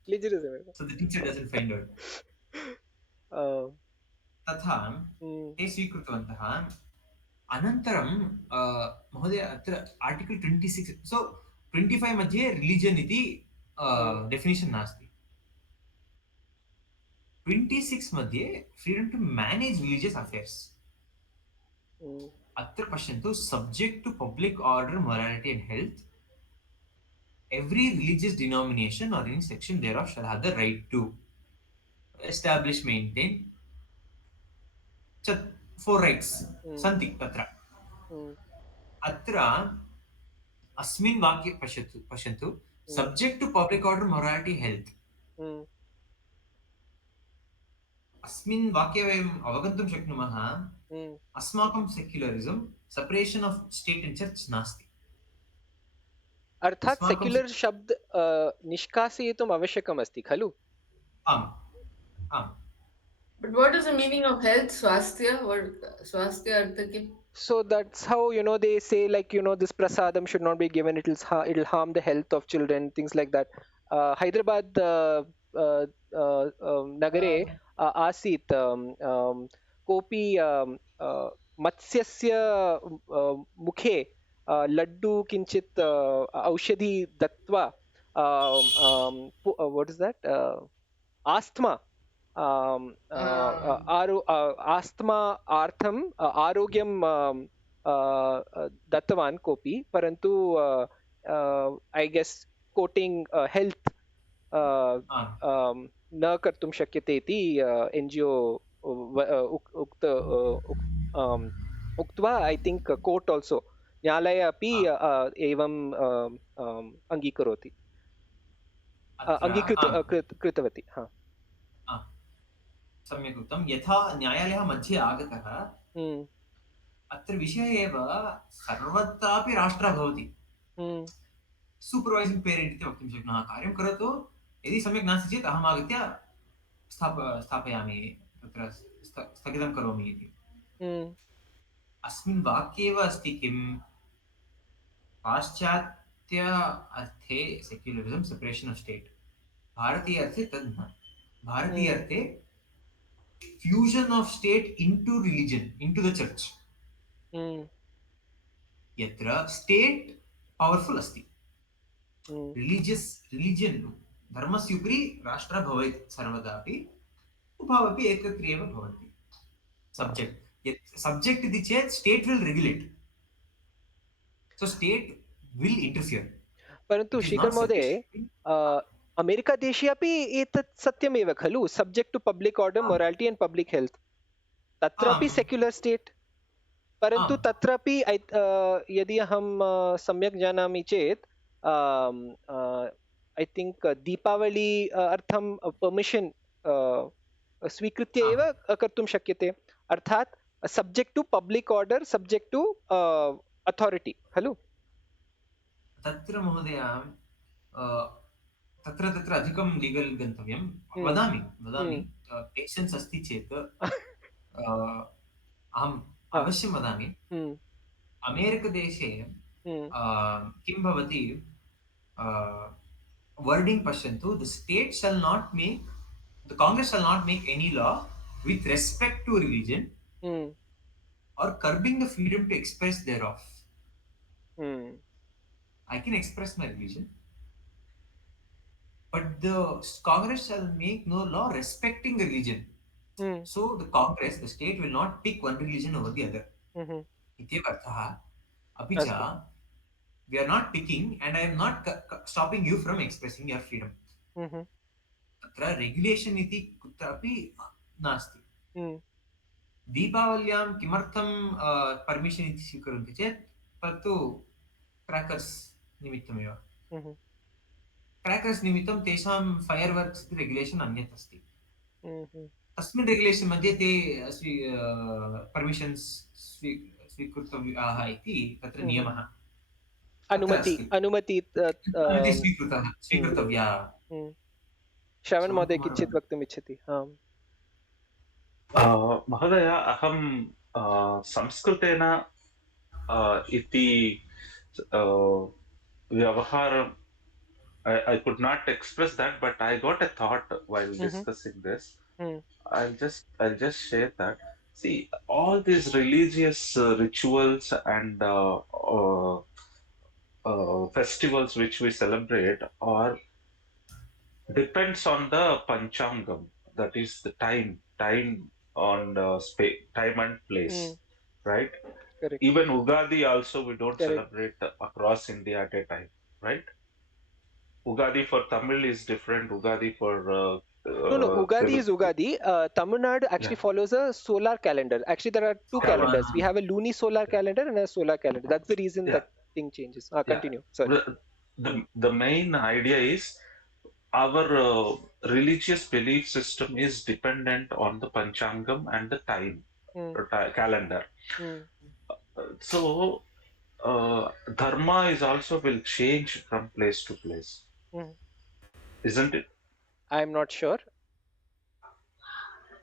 plagiarism so the teacher doesn't find out तथा ते स्वीकृतवन्तः अनन्तरं महोदय अत्र आर्टिकल् 26 सो 25 मध्ये रिलीजियन् इति डेफिनिशन् नास्ति 26 मध्ये freedom to manage religious affairs अत्र पश्यन्तु subject to public order morality and health every religious denomination or any section thereof shall have the right to establish maintain four rights santi tatra अत्र अस्मिन् वाक्ये पश्यन्तु subject to public order morality health अस्मिन् वाक्ये वयम् अवगन्तुं शक्नुमः अस्माकं secularism separation of state and church नास्ति अर्थात् सेक्युलर् शब्द निष्कासयितुम् आवश्यकम् अस्ति खलु आम् आम् But what is the meaning of health? Swasthya? What swasthya artha ki? So that's how they say like this prasadam should not be given. It'll harm the health of children, things like that. Hyderabad nagare asit kopi matsyasya mukhe laddu kinchit aushadhi dattva what is that asthma आस्त्मा आर्थम आरोग्यम दत्तवान् कोऽपि परन्तु I guess coating health न कर्तुं शक्यते इति NGO उक्त्वा I think court also न्यायालय अपि एवं अङ्गीकरोति कृतवती सम्यक् उक्तं यथा न्यायालयः मध्ये आगतः अत्र विषयः एव सर्वत्रापि राष्ट्रः भवति सूपर्वैसिङ्ग् पेरेण्ट् इति वक्तुं शक्नुमः कार्यं करोतु यदि सम्यक् नास्ति चेत् अहम् आगत्य स्थापयामि तत्र स्थगितं करोमि इति अस्मिन् वाक्ये एव अस्ति किं पाश्चात्य अर्थे सेक्युलरिजम् सेपरेशन् आफ् स्टेट् भारतीय अर्थे तद् न भारतीय अर्थे fusion of state into religion into the church यत्र स्टेट पावरफुल अस्ति रिलीजन धर्मस्य उपरि राष्ट्रः भवेत् सर्वदापि उभावपि एकत्रे एव भवन्ति सब्जेक्ट यत् सब्जेक्ट इति चेत् state will regulate so state will interfere परन्तु श्रीकर महोदय अमेरिका देशे अपि एतत् सत्यमेव खलु subject to public order morality and public health तत्रापि सेक्युलर स्टेट परन्तु तत्रापि यदि अहं सम्यक् जानामि चेत् ऐ थिंक दीपावली अर्थं पर्मिशन स्वीकृत्य एव कर्तुं शक्यते अर्थात् subject to public order subject to authority खलु तत्र महोदय तत्र तत्र अधिकं लीगल गन्तव्यं वदामि पेशेन्स् अस्ति चेत् अहम् अवश्यं वदामि अमेरिकादेशे किं भवति वर्डिंग पश्यन्तु the state shall not make the Congress shall not make any law with respect to religion or curbing the freedom to express thereof. I can express my religion, but the Congress shall make no law respecting the religion. So the Congress, the state will not pick one religion over the other. इत्येव अर्थः अपि च we are not picking and I am not stopping you from expressing your freedom. तत्र regulation इति कुत्रापि नास्ति दीपावल्यां किमर्थं permission इति स्वीकुर्वन्ति चेत् तत्तु क्रैकर्स् निमित्तमेव क्रैकर्स् निमित्तं तेषां फैर् वर्क्स् इति रेगुलेशन् अन्यत् अस्ति तस्मिन् रेगुलेशन् मध्ये ते पर्मिशन्स् स्वीकृतव्याः इति तत्र नियमः अनुमति स्वीकृतव्या श्रवण महोदय किञ्चित् वक्तुम् इच्छति महोदय अहं संस्कृतेन इति व्यवहारं I could not express that, but I got a thought while discussing this. I'll just share that. See, all these religious rituals and festivals which we celebrate are depends on the panchangam, that is the time on time and place, right? Correct. Even Ugadi also we don't celebrate across India at a time, right? Ugadi for Tamil is different. Ugadi for no, Ugadi is Ugadi. Tamil Nadu actually follows a solar calendar. Actually, there are two calendars. We have a luni solar calendar and a solar calendar. That's the reason that thing changes. Continue. Sorry. The main idea is our religious belief system is dependent on the panchangam and the time calendar. So dharma is also will change from place to place, isn't it? I'm not sure.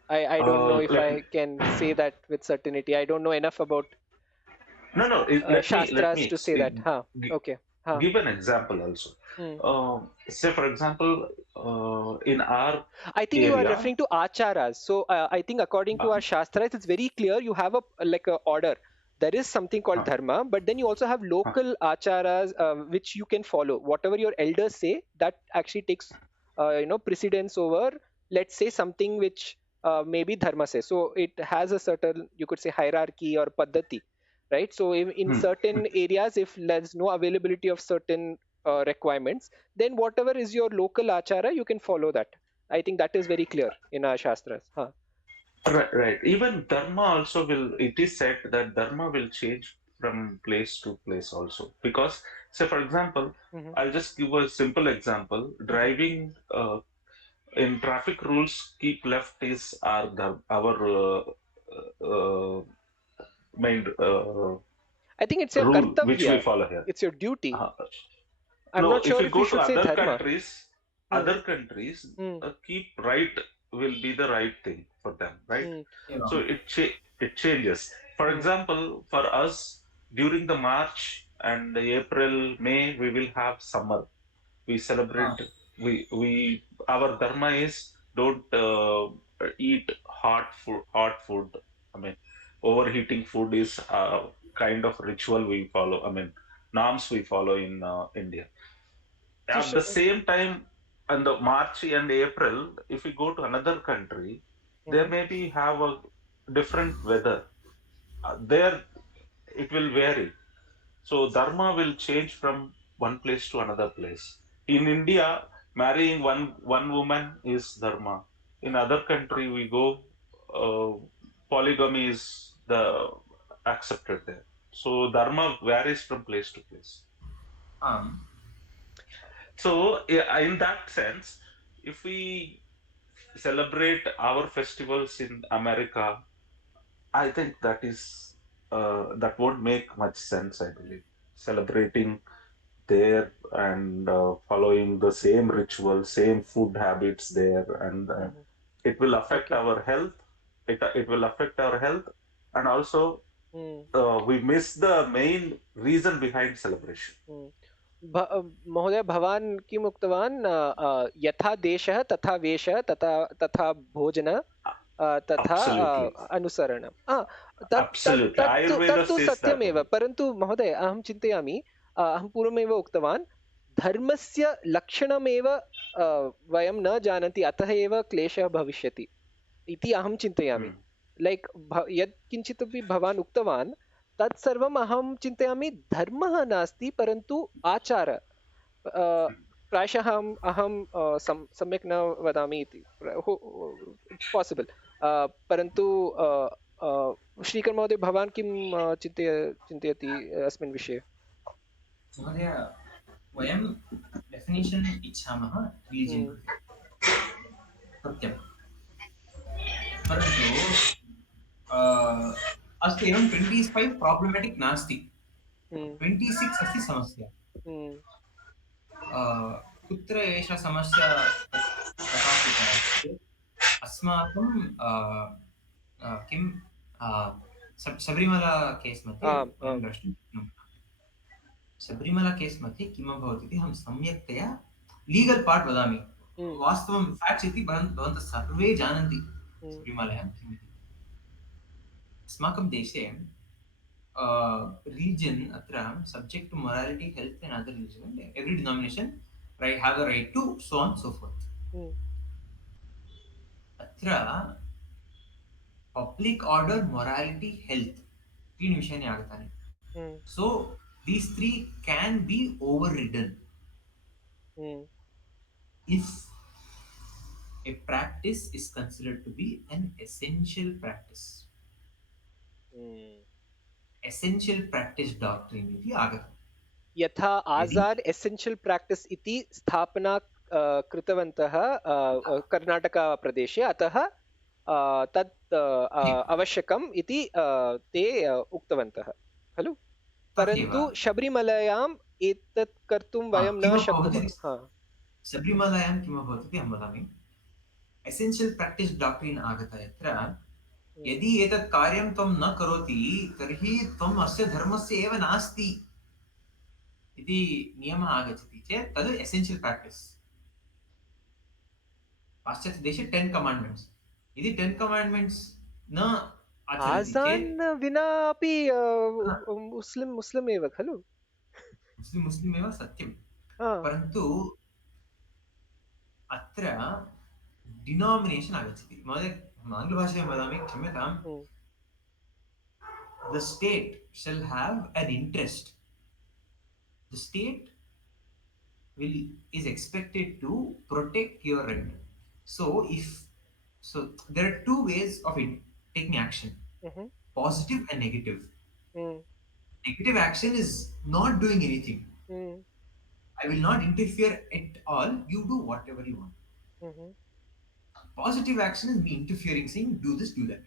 I don't know if I can say that with certainty. I don't know enough about Shastras to say that. Okay. Give an example also. Say for example, in our I think area, you are referring to acharas. So I think according to our Shastras, it's very clear. You have a order. There is something called dharma, but then you also have local acharas which you can follow. Whatever your elders say, that actually takes precedence over, let's say, something which maybe dharma says. So it has a certain, you could say, hierarchy or paddhati, right? So in certain areas, if there's no availability of certain requirements, then whatever is your local achara, you can follow that. I think that is very clear in our Shastras. Right. Even dharma also it is said that dharma will change from place to place also. Because, say for example, I'll just give a simple example. Driving in traffic rules, keep left is our main I think it's your rule which we kartavya. follow here. It's your duty. I'm No, not if sure you if go we to should say other dharma. countries, Hmm. other countries Hmm. keep right will be the right thing for them, right? Hmm. So it changes. For Hmm. example, for us during the March and the April, May, we will have summer. We celebrate. We our dharma is don't eat Hot food. I mean, overheating food is a kind of ritual we follow. I mean, norms we follow in India. So, At the same time, in the March and April, if we go to another country, they maybe have a different weather. There it will vary. So dharma will change from one place to another place. In India, marrying one woman is dharma. In other country, we go uh, polygamy is the accepted there. So dharma varies from place to place. So in that sense, if we celebrate our festivals in America, I think that won't make much sense. I believe celebrating there and following the same ritual, same food habits there, and it will affect okay. our health. It will affect our health, and also Hmm. we miss the main reason behind celebration. Hmm. महोदय भवान् किम् उक्तवान् यथा देशः तथा वेषः तथा तथा भोजन तथा Absolutely, अनुसरणं absolutely. Ayurveda तत्तु says that सत्यमेव only. परन्तु महोदय अहं चिन्तयामि अहं पूर्वमेव उक्तवान् धर्मस्य लक्षणमेव वयं न जानन्ति अतः एव क्लेशः भविष्यति इति अहं चिन्तयामि Hmm. लैक् यत् किञ्चिदपि भवान् उक्तवान् तत्सर्वम् अहं चिन्तयामि धर्मः नास्ति परन्तु आचार प्रायशः अहं सम्यक् न वदामि इति इट्स् पासिबल् परन्तु श्रीकर् महोदय भवान् किं चिन्तयति अस्मिन् विषये महोदय वयं डेफिनेशन् इच्छामः रिलिजन् कृते सत्यं परन्तु अस्तु एवं 25 प्राब्लमेटिक् नास्ति 26 अस्ति समस्या कुत्र एषा समस्या प्रकाशिता चेत् अस्माकं किं शबरिमला केस् मध्ये वयं द्रष्टुं शक्नुमः शबरिमला केस् मध्ये किम् अभवत् इति अहं सम्यक्तया लीगल् पार्ट् वदामि वास्तवं फेक्ट्स् इति भवन्तः सर्वे जानन्ति शबरिमलायां किम् इति अस्माकं देशे region atra subject to morality, health and other religion, every denomination have a right to so on so forth. Atra public order, morality, health तीन विषयानि आगतानि. So these three can be overridden if a practice is considered to be an essential practice. Essential practice doctrine इति आगतम्. यथा Azad एसेन्शियल् practice इति स्थापना कृतवन्तः कर्णाटकप्रदेशे अतः तत् आवश्यकम् इति ते उक्तवन्तः खलु परन्तु शबरिमलायाम् एतत् कर्तुं वयं न शक्नुमः शबरिमलायां किम् अभवत् इति अहं वदामि एसेन्शियल् प्राक्टिस् डाक्ट्रिन् आगता यत्र यदि एतत् कार्यं त्वं न करोति तर्हि त्वम् अस्य धर्मस्य एव नास्ति इति नियमः आगच्छति चेत् तद् एसेन्शियल् प्राक्टिस् पाश्चात्यदेशे 10 कमाण्ड्मेण्ट्स् यदि 10 कमाण्ड्मेण्ट्स् न आचरति चेत् विना अपि मुस्लिम् एव खलु मुस्लिम् एव सत्यं परन्तु अत्र डिनोमिनेशन् आगच्छति महोदय आङ्ग्लभाषायां वदामि क्षम्यतां the state shall have an interest. The state is expected to protect your right. So there are two ways of taking action, positive and negative. Negative action is not doing anything. I will not interfere at all. You do whatever you want. Positive action is me interfering, saying do this, do that.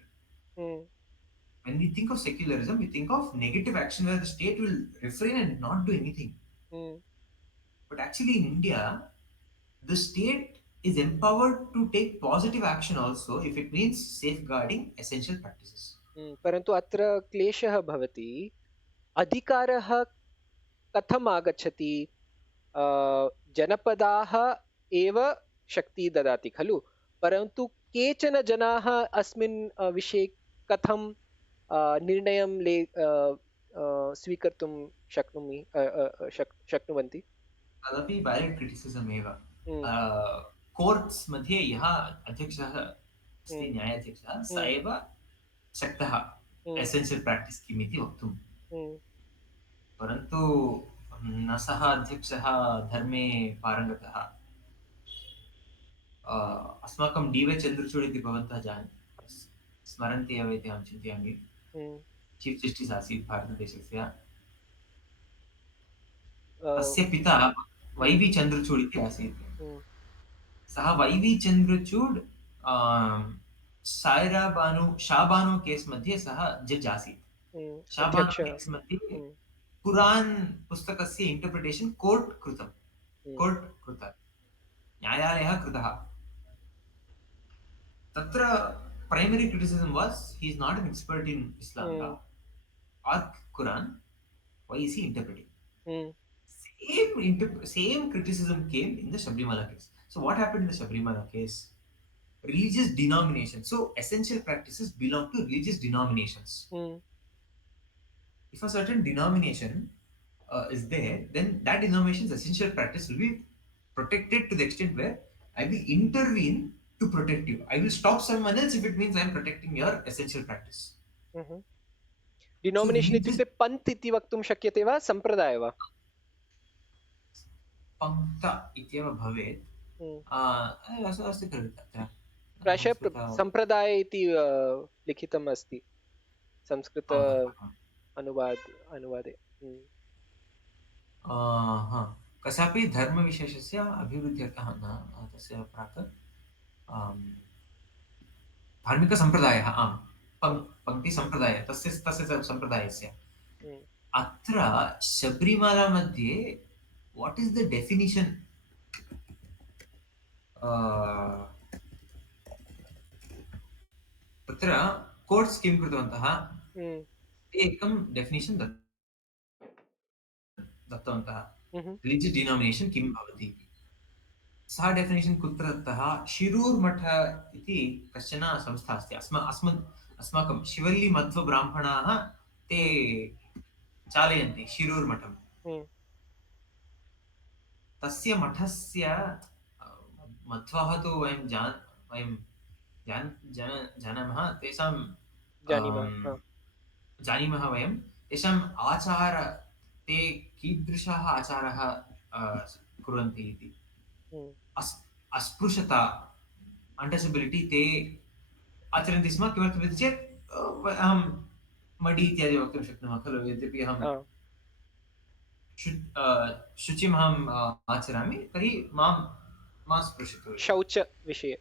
when we think of secularism, we think of negative action where the state will refrain and not do anything. But actually, in India, the state is empowered to take positive action also if it means safeguarding essential practices. परन्तु अत्र क्लेशः भवति अधिकारः कथम् आगच्छति जनपदाः एव शक्ति ददाति खलु परन्तु केचन जनाः अस्मिन् विषये कथं निर्णयं स्वीकर्तुं शक्नुवन्ति तदपि वैलिड् क्रिटिसिसम् एव कोर्ट्स् मध्ये यः अध्यक्षः अस्ति न्यायाध्यक्षः स एव शक्तः एसेन्शियल् प्राक्टिस् किम् इति वक्तुं परन्तु न सः अध्यक्षः धर्मे पारङ्गतः अस्माकं डी.वै. चन्द्रचूड इति भवन्तः स्मरन्ति एव इति अहं चिन्तयामि चीफ् जस्टिस् आसीत् भारतदेशस्य तस्य पिता वै.वि. चन्द्रचूड इति आसीत् सः वै.वि. चन्द्रचूड शाबानो केस् मध्ये सः जड्ज् आसीत् शाबानो केस् मध्ये कुरान् पुस्तकस्य इण्टर्प्रिटेशन् कोर्ट् कृतं न्यायालयः कृतः तत्र primary criticism was he is not an expert in Islam law or Quran. Why is he interpreting? Same criticism came in the Sabrimala case. So what happened in the Sabrimala case? Religious denominations. So essential practices belong to religious denominations. If a certain denomination is there, then that denomination's essential practice will be protected to the extent where I will intervene to protect you. I will stop someone else if it means I am protecting your essential practice. डिनोमिनेशन् इत्युक्ते पन्थ् इति वक्तुं शक्यते वा सम्प्रदाय वा पन्थ इत्येव भवेत् अस्ति खलु तत्र प्रायशः सम्प्रदाय इति लिखितम् अस्ति संस्कृत अनुवादे कस्यापि धर्मविशेषस्य अभिवृद्ध्यर्थः न तस्य प्राक् धार्मिकसम्प्रदायः आम् पङ्क्तिसम्प्रदायः तस्य सम्प्रदायस्य अत्र शबरीमला मध्ये वाट् इस् द डेफिनिशन् तत्र कोर्ट्स् किं कृतवन्तः एकं डेफिनिशन् दत्तवन्तः रिलिजियस् डिनोमिनेशन् किं भवति इति सः डेफिनेशन् कुत्र दत्तः शिरूर् मठ इति कश्चन संस्था अस्ति अस्माकं शिवल्ली मध्वब्राह्मणाः ते चालयन्ति शिरूर् मठं तस्य मठस्य मध्वः तु वयं जानीमः तेषां जानीमः वयं तेषाम् आचार ते कीदृशः आचारः कुर्वन्ति इति अस्पृशता अण्टचबिलिटि ते आचरन्ति स्म किमर्थमिति चेत् अहं मडि इत्यादि वक्तुं शक्नुमः खलु यद्यपि अहं शुचिम् अहम् आचरामि तर्हि मां स्पृशतु शौचविषये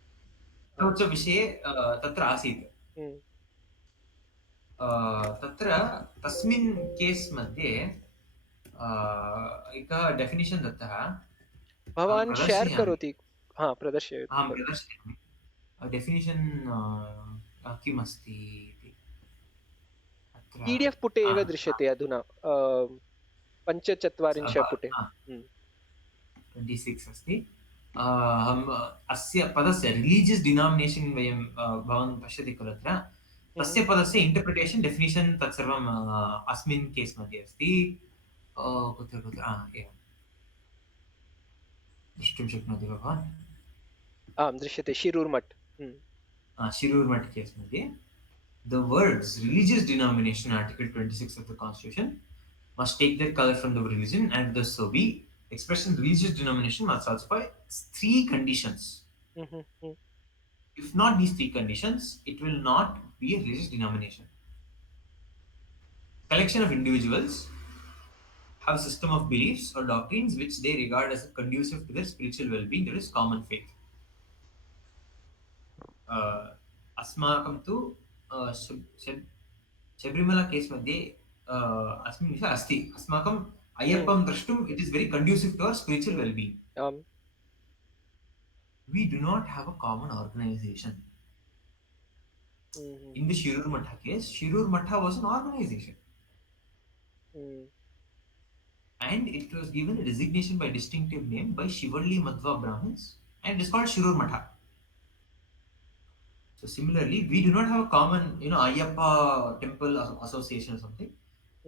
तत्र आसीत् तत्र तस्मिन् केस् मध्ये एकः डेफिनिशन् दत्तः भवान् शेर् करोति प्रदर्शयतु अहं प्रदर्शयामि डेफिनिशन् किम् अस्ति इति PDF पुटे एव दृश्यते अधुना 45 पुटे 26 अस्ति अहम् अस्य पदस्य रिलीजियस् डिनोमिनेशन् वयं भवान् पश्यति खलु अत्र तस्य पदस्य इण्टर्प्रिटेशन् डेफिनिशन् तत्सर्वम् अस्मिन् केस् मध्ये अस्ति कुत्र एवं द्रष्टुं शक्नोति वा भवान् आं दृश्यते शिरूर् मठ केस् मध्ये the words religious denomination article 26 of the constitution must take their color from the religion and thus so be expression religious denomination must satisfy 3 conditions if not these 3 conditions it will not be a religious denomination collection of individuals have a system of beliefs or doctrines which they regard as conducive to their spiritual well-being that is common faith अस्माकं तु Sabarimala case मध्ये अस्मिन् विषये अस्ति अस्माकम् अय्यप्पं द्रष्टुम् it is very conducive to our spiritual wellbeing आम् we do not have a common organization. In the Shirur Matha case, Shirur Matha was an organization. And it was given a designation by distinctive name by Shivalli Madhva Brahmins, and it is called Shirur Matha. So similarly, we do not have a common, Ayyappa temple association or something,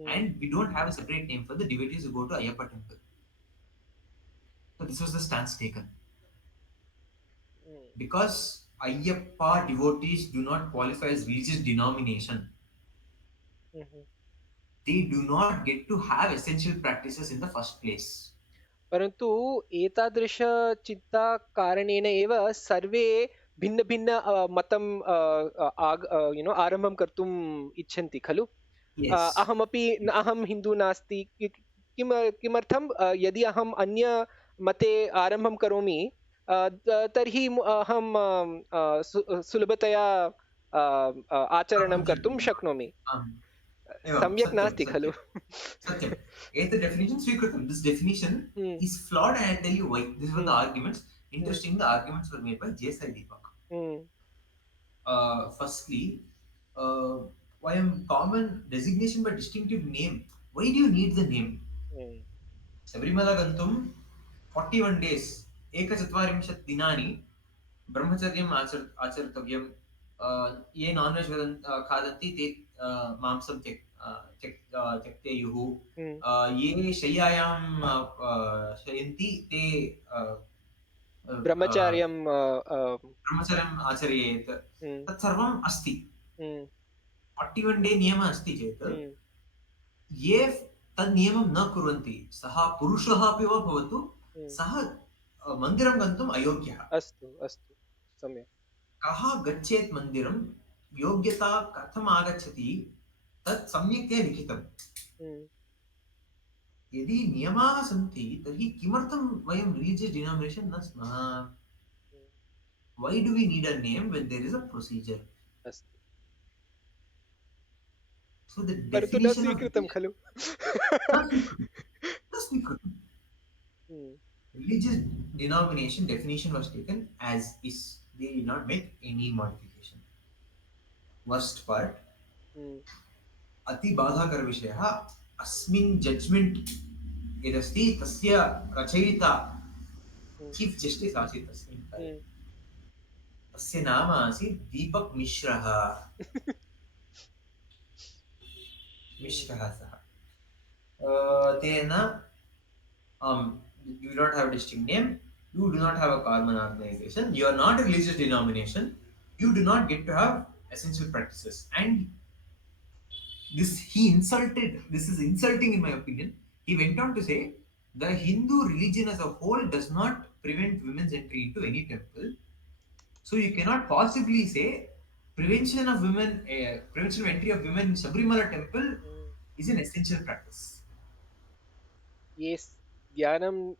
and we don't have a separate name for the devotees who go to Ayyappa temple. So this was the stance taken. Because Ayyappa devotees do not qualify as religious denomination, they do not get to have essential practices in the first place. परन्तु एतादृश चिन्ता कारणेन एव सर्वे भिन्न भिन्न मतं आरम्भं कर्तुम् इच्छन्ति खलु. अहमपि अहं हिन्दू नास्ति किमर्थं यदि अहम् अन्य मते आरम्भं करोमि तर्हि अहं सुलभतया आचरणं कर्तुं शक्नोमि. सम्यक् नास्ति खलु. सत्यम्. एतत् definition स्वीकृतं. This definition is flawed, and I'll tell you why. These were the arguments. Interesting, the arguments were made by J. Sai Deepak. Firstly, why common designation by distinctive name? Why do you need the name? Sabarimala gantum 41 days, 140 दिनानि ब्रह्मचर्यम् आचर्तव्यं. ये nonveg खादन्ति ते मांसं त्यक्तेयुः. ये शय्यायां शयन्ति ते ब्रह्मचर्यम् आचरेत्. तत् सर्वम् अस्ति. 41 डे नियमः अस्ति चेत् ये तद् नियमं न कुर्वन्ति, सः पुरुषः अपि वा भवतु, सः मन्दिरं गन्तुम् अयोग्यः. अस्तु अस्तु सम्यक्. कः गच्छेत् मन्दिरं, योग्यता कथम् आगच्छति तत् सम्यक्तया लिखितम्. यदि नियमाः सन्ति तर्हि किमर्थं वयं रिलीजियस् डिनोमिनेशन् न स्मः? Why do we need a name when there is a procedure? अस्तु. So the परन्तु न स्वीकृतं खलु. Religious denomination definition was taken as is. They did not make any modification. Worst part, अति बाधाकर विषयः अस्मिन् जड्ज्मेंट यदस्ति तस्य रचयिता चीफ जस्टिस आसीत् तस्मिन् काले. तस्य नाम आसीत् दीपक मिश्रः. सः तेन you don't have a distinct name, you do not have a common organization, you are not a religious denomination, you do not get to have essential practices. And this is insulting in my opinion. He went on to say the Hindu religion as a whole does not prevent women's entry into any temple, so you cannot possibly say prevention of entry of women in Sabarimala temple is an essential practice. Yes, ज्ञानं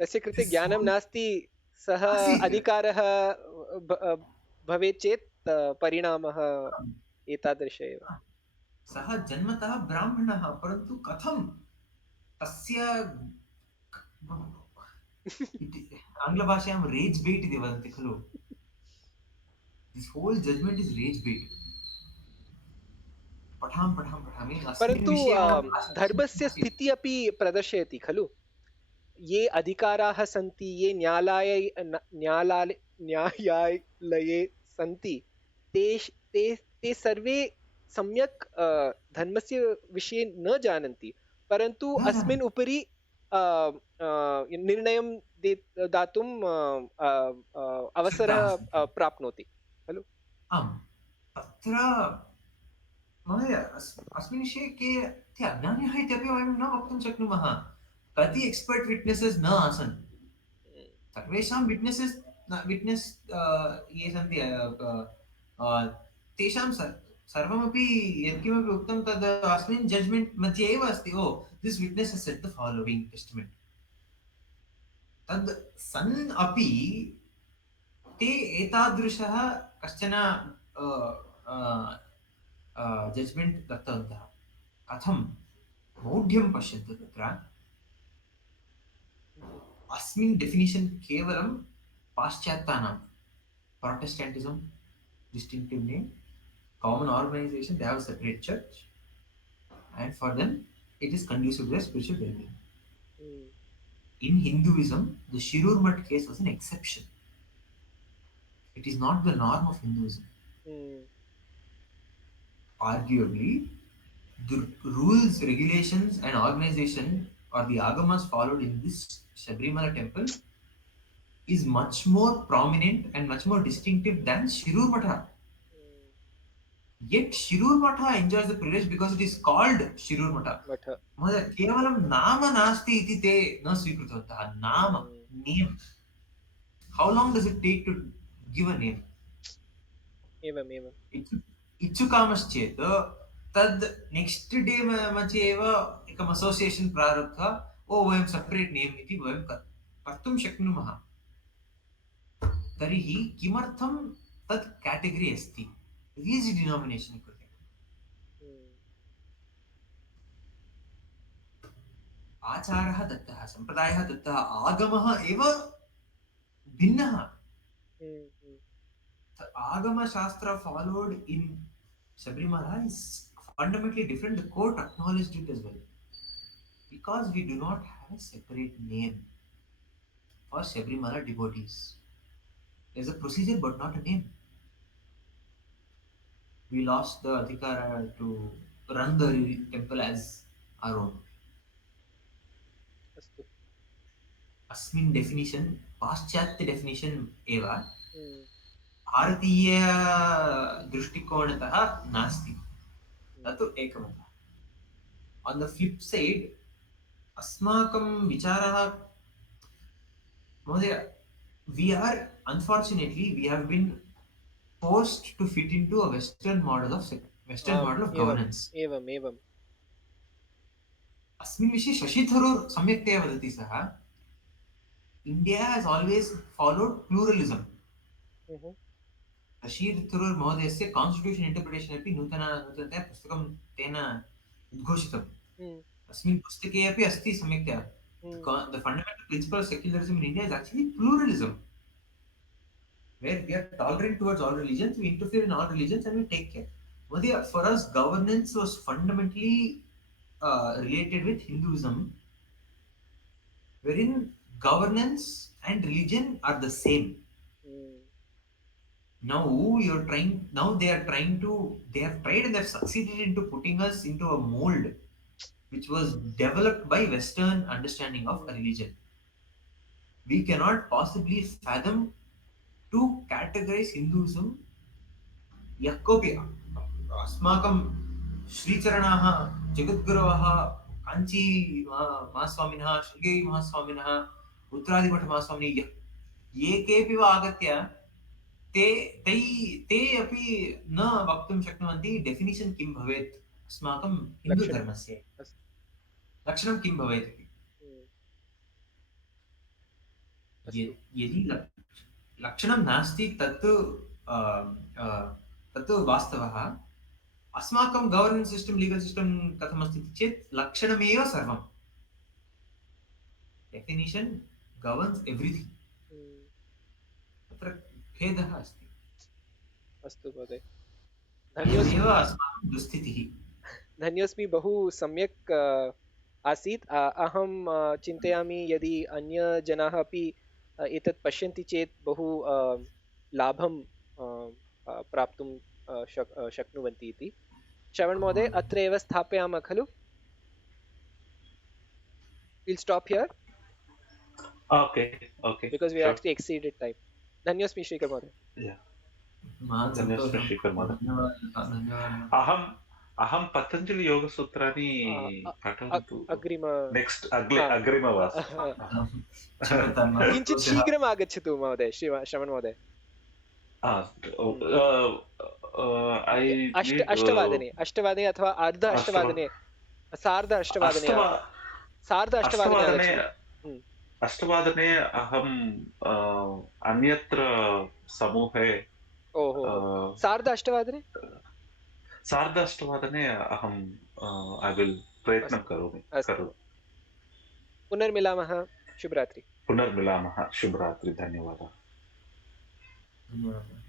तस्य कृते ज्ञानं नास्ति, सः अधिकारः भवेत् चेत् परिणामः एतादृश एव. सः जन्मतः ब्राह्मणः, परन्तु कथं तस्य आङ्ग्लभाषायां रेज् बेट् इति वदन्ति खलु. This whole judgment is rage bait. पठामि. परन्तु धर्मस्य स्थितिः अपि प्रदर्शयति खलु. ये अधिकाराः सन्ति, ये न्यायालये सन्ति, ते सर्वे सम्यक् धर्मस्य विषये न जानन्ति, परन्तु अस्मिन् उपरि निर्णयं दातुम् अवसरः प्राप्नोति खलु. आम्, तत्र महोदय अस्मिन् विषये के अज्ञानिनः इत्यपि वयं न वक्तुं शक्नुमः. कति एक्स्पर्ट् विट्नेसेस् न आसन्. सर्वेषां विट्नेस् ये सन्ति तेषां सर्वमपि यत्किमपि उक्तं तद् अस्मिन् जज्मेण्ट् मध्ये एव अस्ति. Oh this witness has said the following testament. तद् सन् अपि ते एतादृशः कश्चन जज्मेण्ट् दत्तवन्तः कथं मौढ्यं पश्यन्तु तत्र अस्मिन् डेफिनिशन् केवलं पाश्चात्यानां प्रोटेस्टेण्टिसम् distinctive name, common organization, they have a separate church, and for them it is conducive to their spiritual well-being. In Hinduism, the Shirur Math case was an exception. It is not the norm of Hinduism. Arguably, the rules, regulations, and organization or the agamas followed in this Sabrimala temple is much more prominent and much more distinctive than Shirur Matha. Yet Shirur Matha enjoys the privilege because it is called Shirur Matha. महोदय केवलं नाम नास्ति इति ते न स्वीकृतवन्तः. नाम, name. How long does it take to give a name? एवमेव इच्छुकामश्चेत् तद् नेक्स्ट् डे मध्ये एव एकम् असोसियेशन् प्रारब्ध्वा वयं सेपरेट् नेम् इति वयं कर्तुं शक्नुमः. तर्हि किमर्थं तत् केटेगरी अस्ति रिलीजियस् डिनोमिनेशन् कृते? आचारः दत्तः, सम्प्रदायः दत्तः, आगमः एव भिन्नः. आगमशास्त्र followed in Sabrimala is fundamentally different. The court acknowledged it as well. Because we do not have a separate name for Sabrimala devotees. There's a procedure but not a name. We lost the adhikara to run the temple as our own. अस्मिन् definition पाश्चात्य definition एव भारतीय दृष्टिकोणतः नास्ति. तत् एकमतः. On the flip side, अस्माकं विचारः महोदय, we are unfortunately we have been forced to fit into a Western model of governance. एवमेवम् अस्मिन् विषये शशि थरूर् सम्यक्तया वदति सः. India has always followed pluralism. शशि थरूर् महोदयस्य कान्स्टिट्यूशन् इंटर्प्रिटेशन् अपि नूतनतया पुस्तकं तेन उद्घोषितम्. अस्मिन् पुस्तके अपि अस्ति सम्यक्तया. The fundamental principle of secularism in India is actually pluralism, where we are tolerant towards all religions, we interfere in all religions, and we take care. For us, governance was fundamentally related with Hinduism, wherein governance and religion are the same. Now they have tried and they have succeeded into putting us into a mold which was developed by Western understanding of a religion. We cannot possibly fathom to categorize Hinduism. यः कोऽपि अस्माकं श्रीचरणाः, जगद्गुरवः, काञ्ची महास्वामिनः, शृङ्गेरी महास्वामिनः, उत्तरादिमठ महास्वामिनः, ये केऽपि वा आगत्य ते अपि न वक्तुं शक्नुवन्ति डेफिनिशन् किं भवेत् अस्माकं हिन्दुधर्मस्य, लक्षणं किं भवेत् इति. यदि लक्षणं नास्ति तत्तु वास्तवः. अस्माकं गवर्नेन्स् सिस्टम्, लीगल् सिस्टम् कथमस्ति चेत् लक्षणमेव सर्वं. Definition governs everything. तत्र भेदः अस्ति. अस्तु महोदय, धन्योस्मि. अस्माकं दुस्थितिः. धन्योस्मि, बहु सम्यक् आसीत्. अहं चिन्तयामि यदि अन्यजनाः अपि एतत् पश्यन्ति चेत् बहु लाभं प्राप्तुं शक्नुवन्ति इति. श्रवण महोदय, अत्र एव स्थापयामः खलु? We'll stop here. Okay. Because we actually exceeded time. धन्योस्मि Shrikar महोदय. धन्योस्मि श्रीकर महोदय. अहं पतञ्जलि योगसूत्राणि पठन्तु अग्रिमवास. किञ्चित् शीघ्रम् आगच्छतु महोदय, श्रवण महोदय. अष्टवादने अथवा अर्ध अष्टवादने, सार्ध अष्टवादने अहम् अन्यत्र समूहे. सार्ध अष्टवादने सार्ध अष्टवादने अहं ऐ विल् प्रयत्नं करोमि अस्तु पुनर्मिलामः शुभरात्रि पुनर्मिलामः शुभरात्रि धन्यवादः धन्यवादः।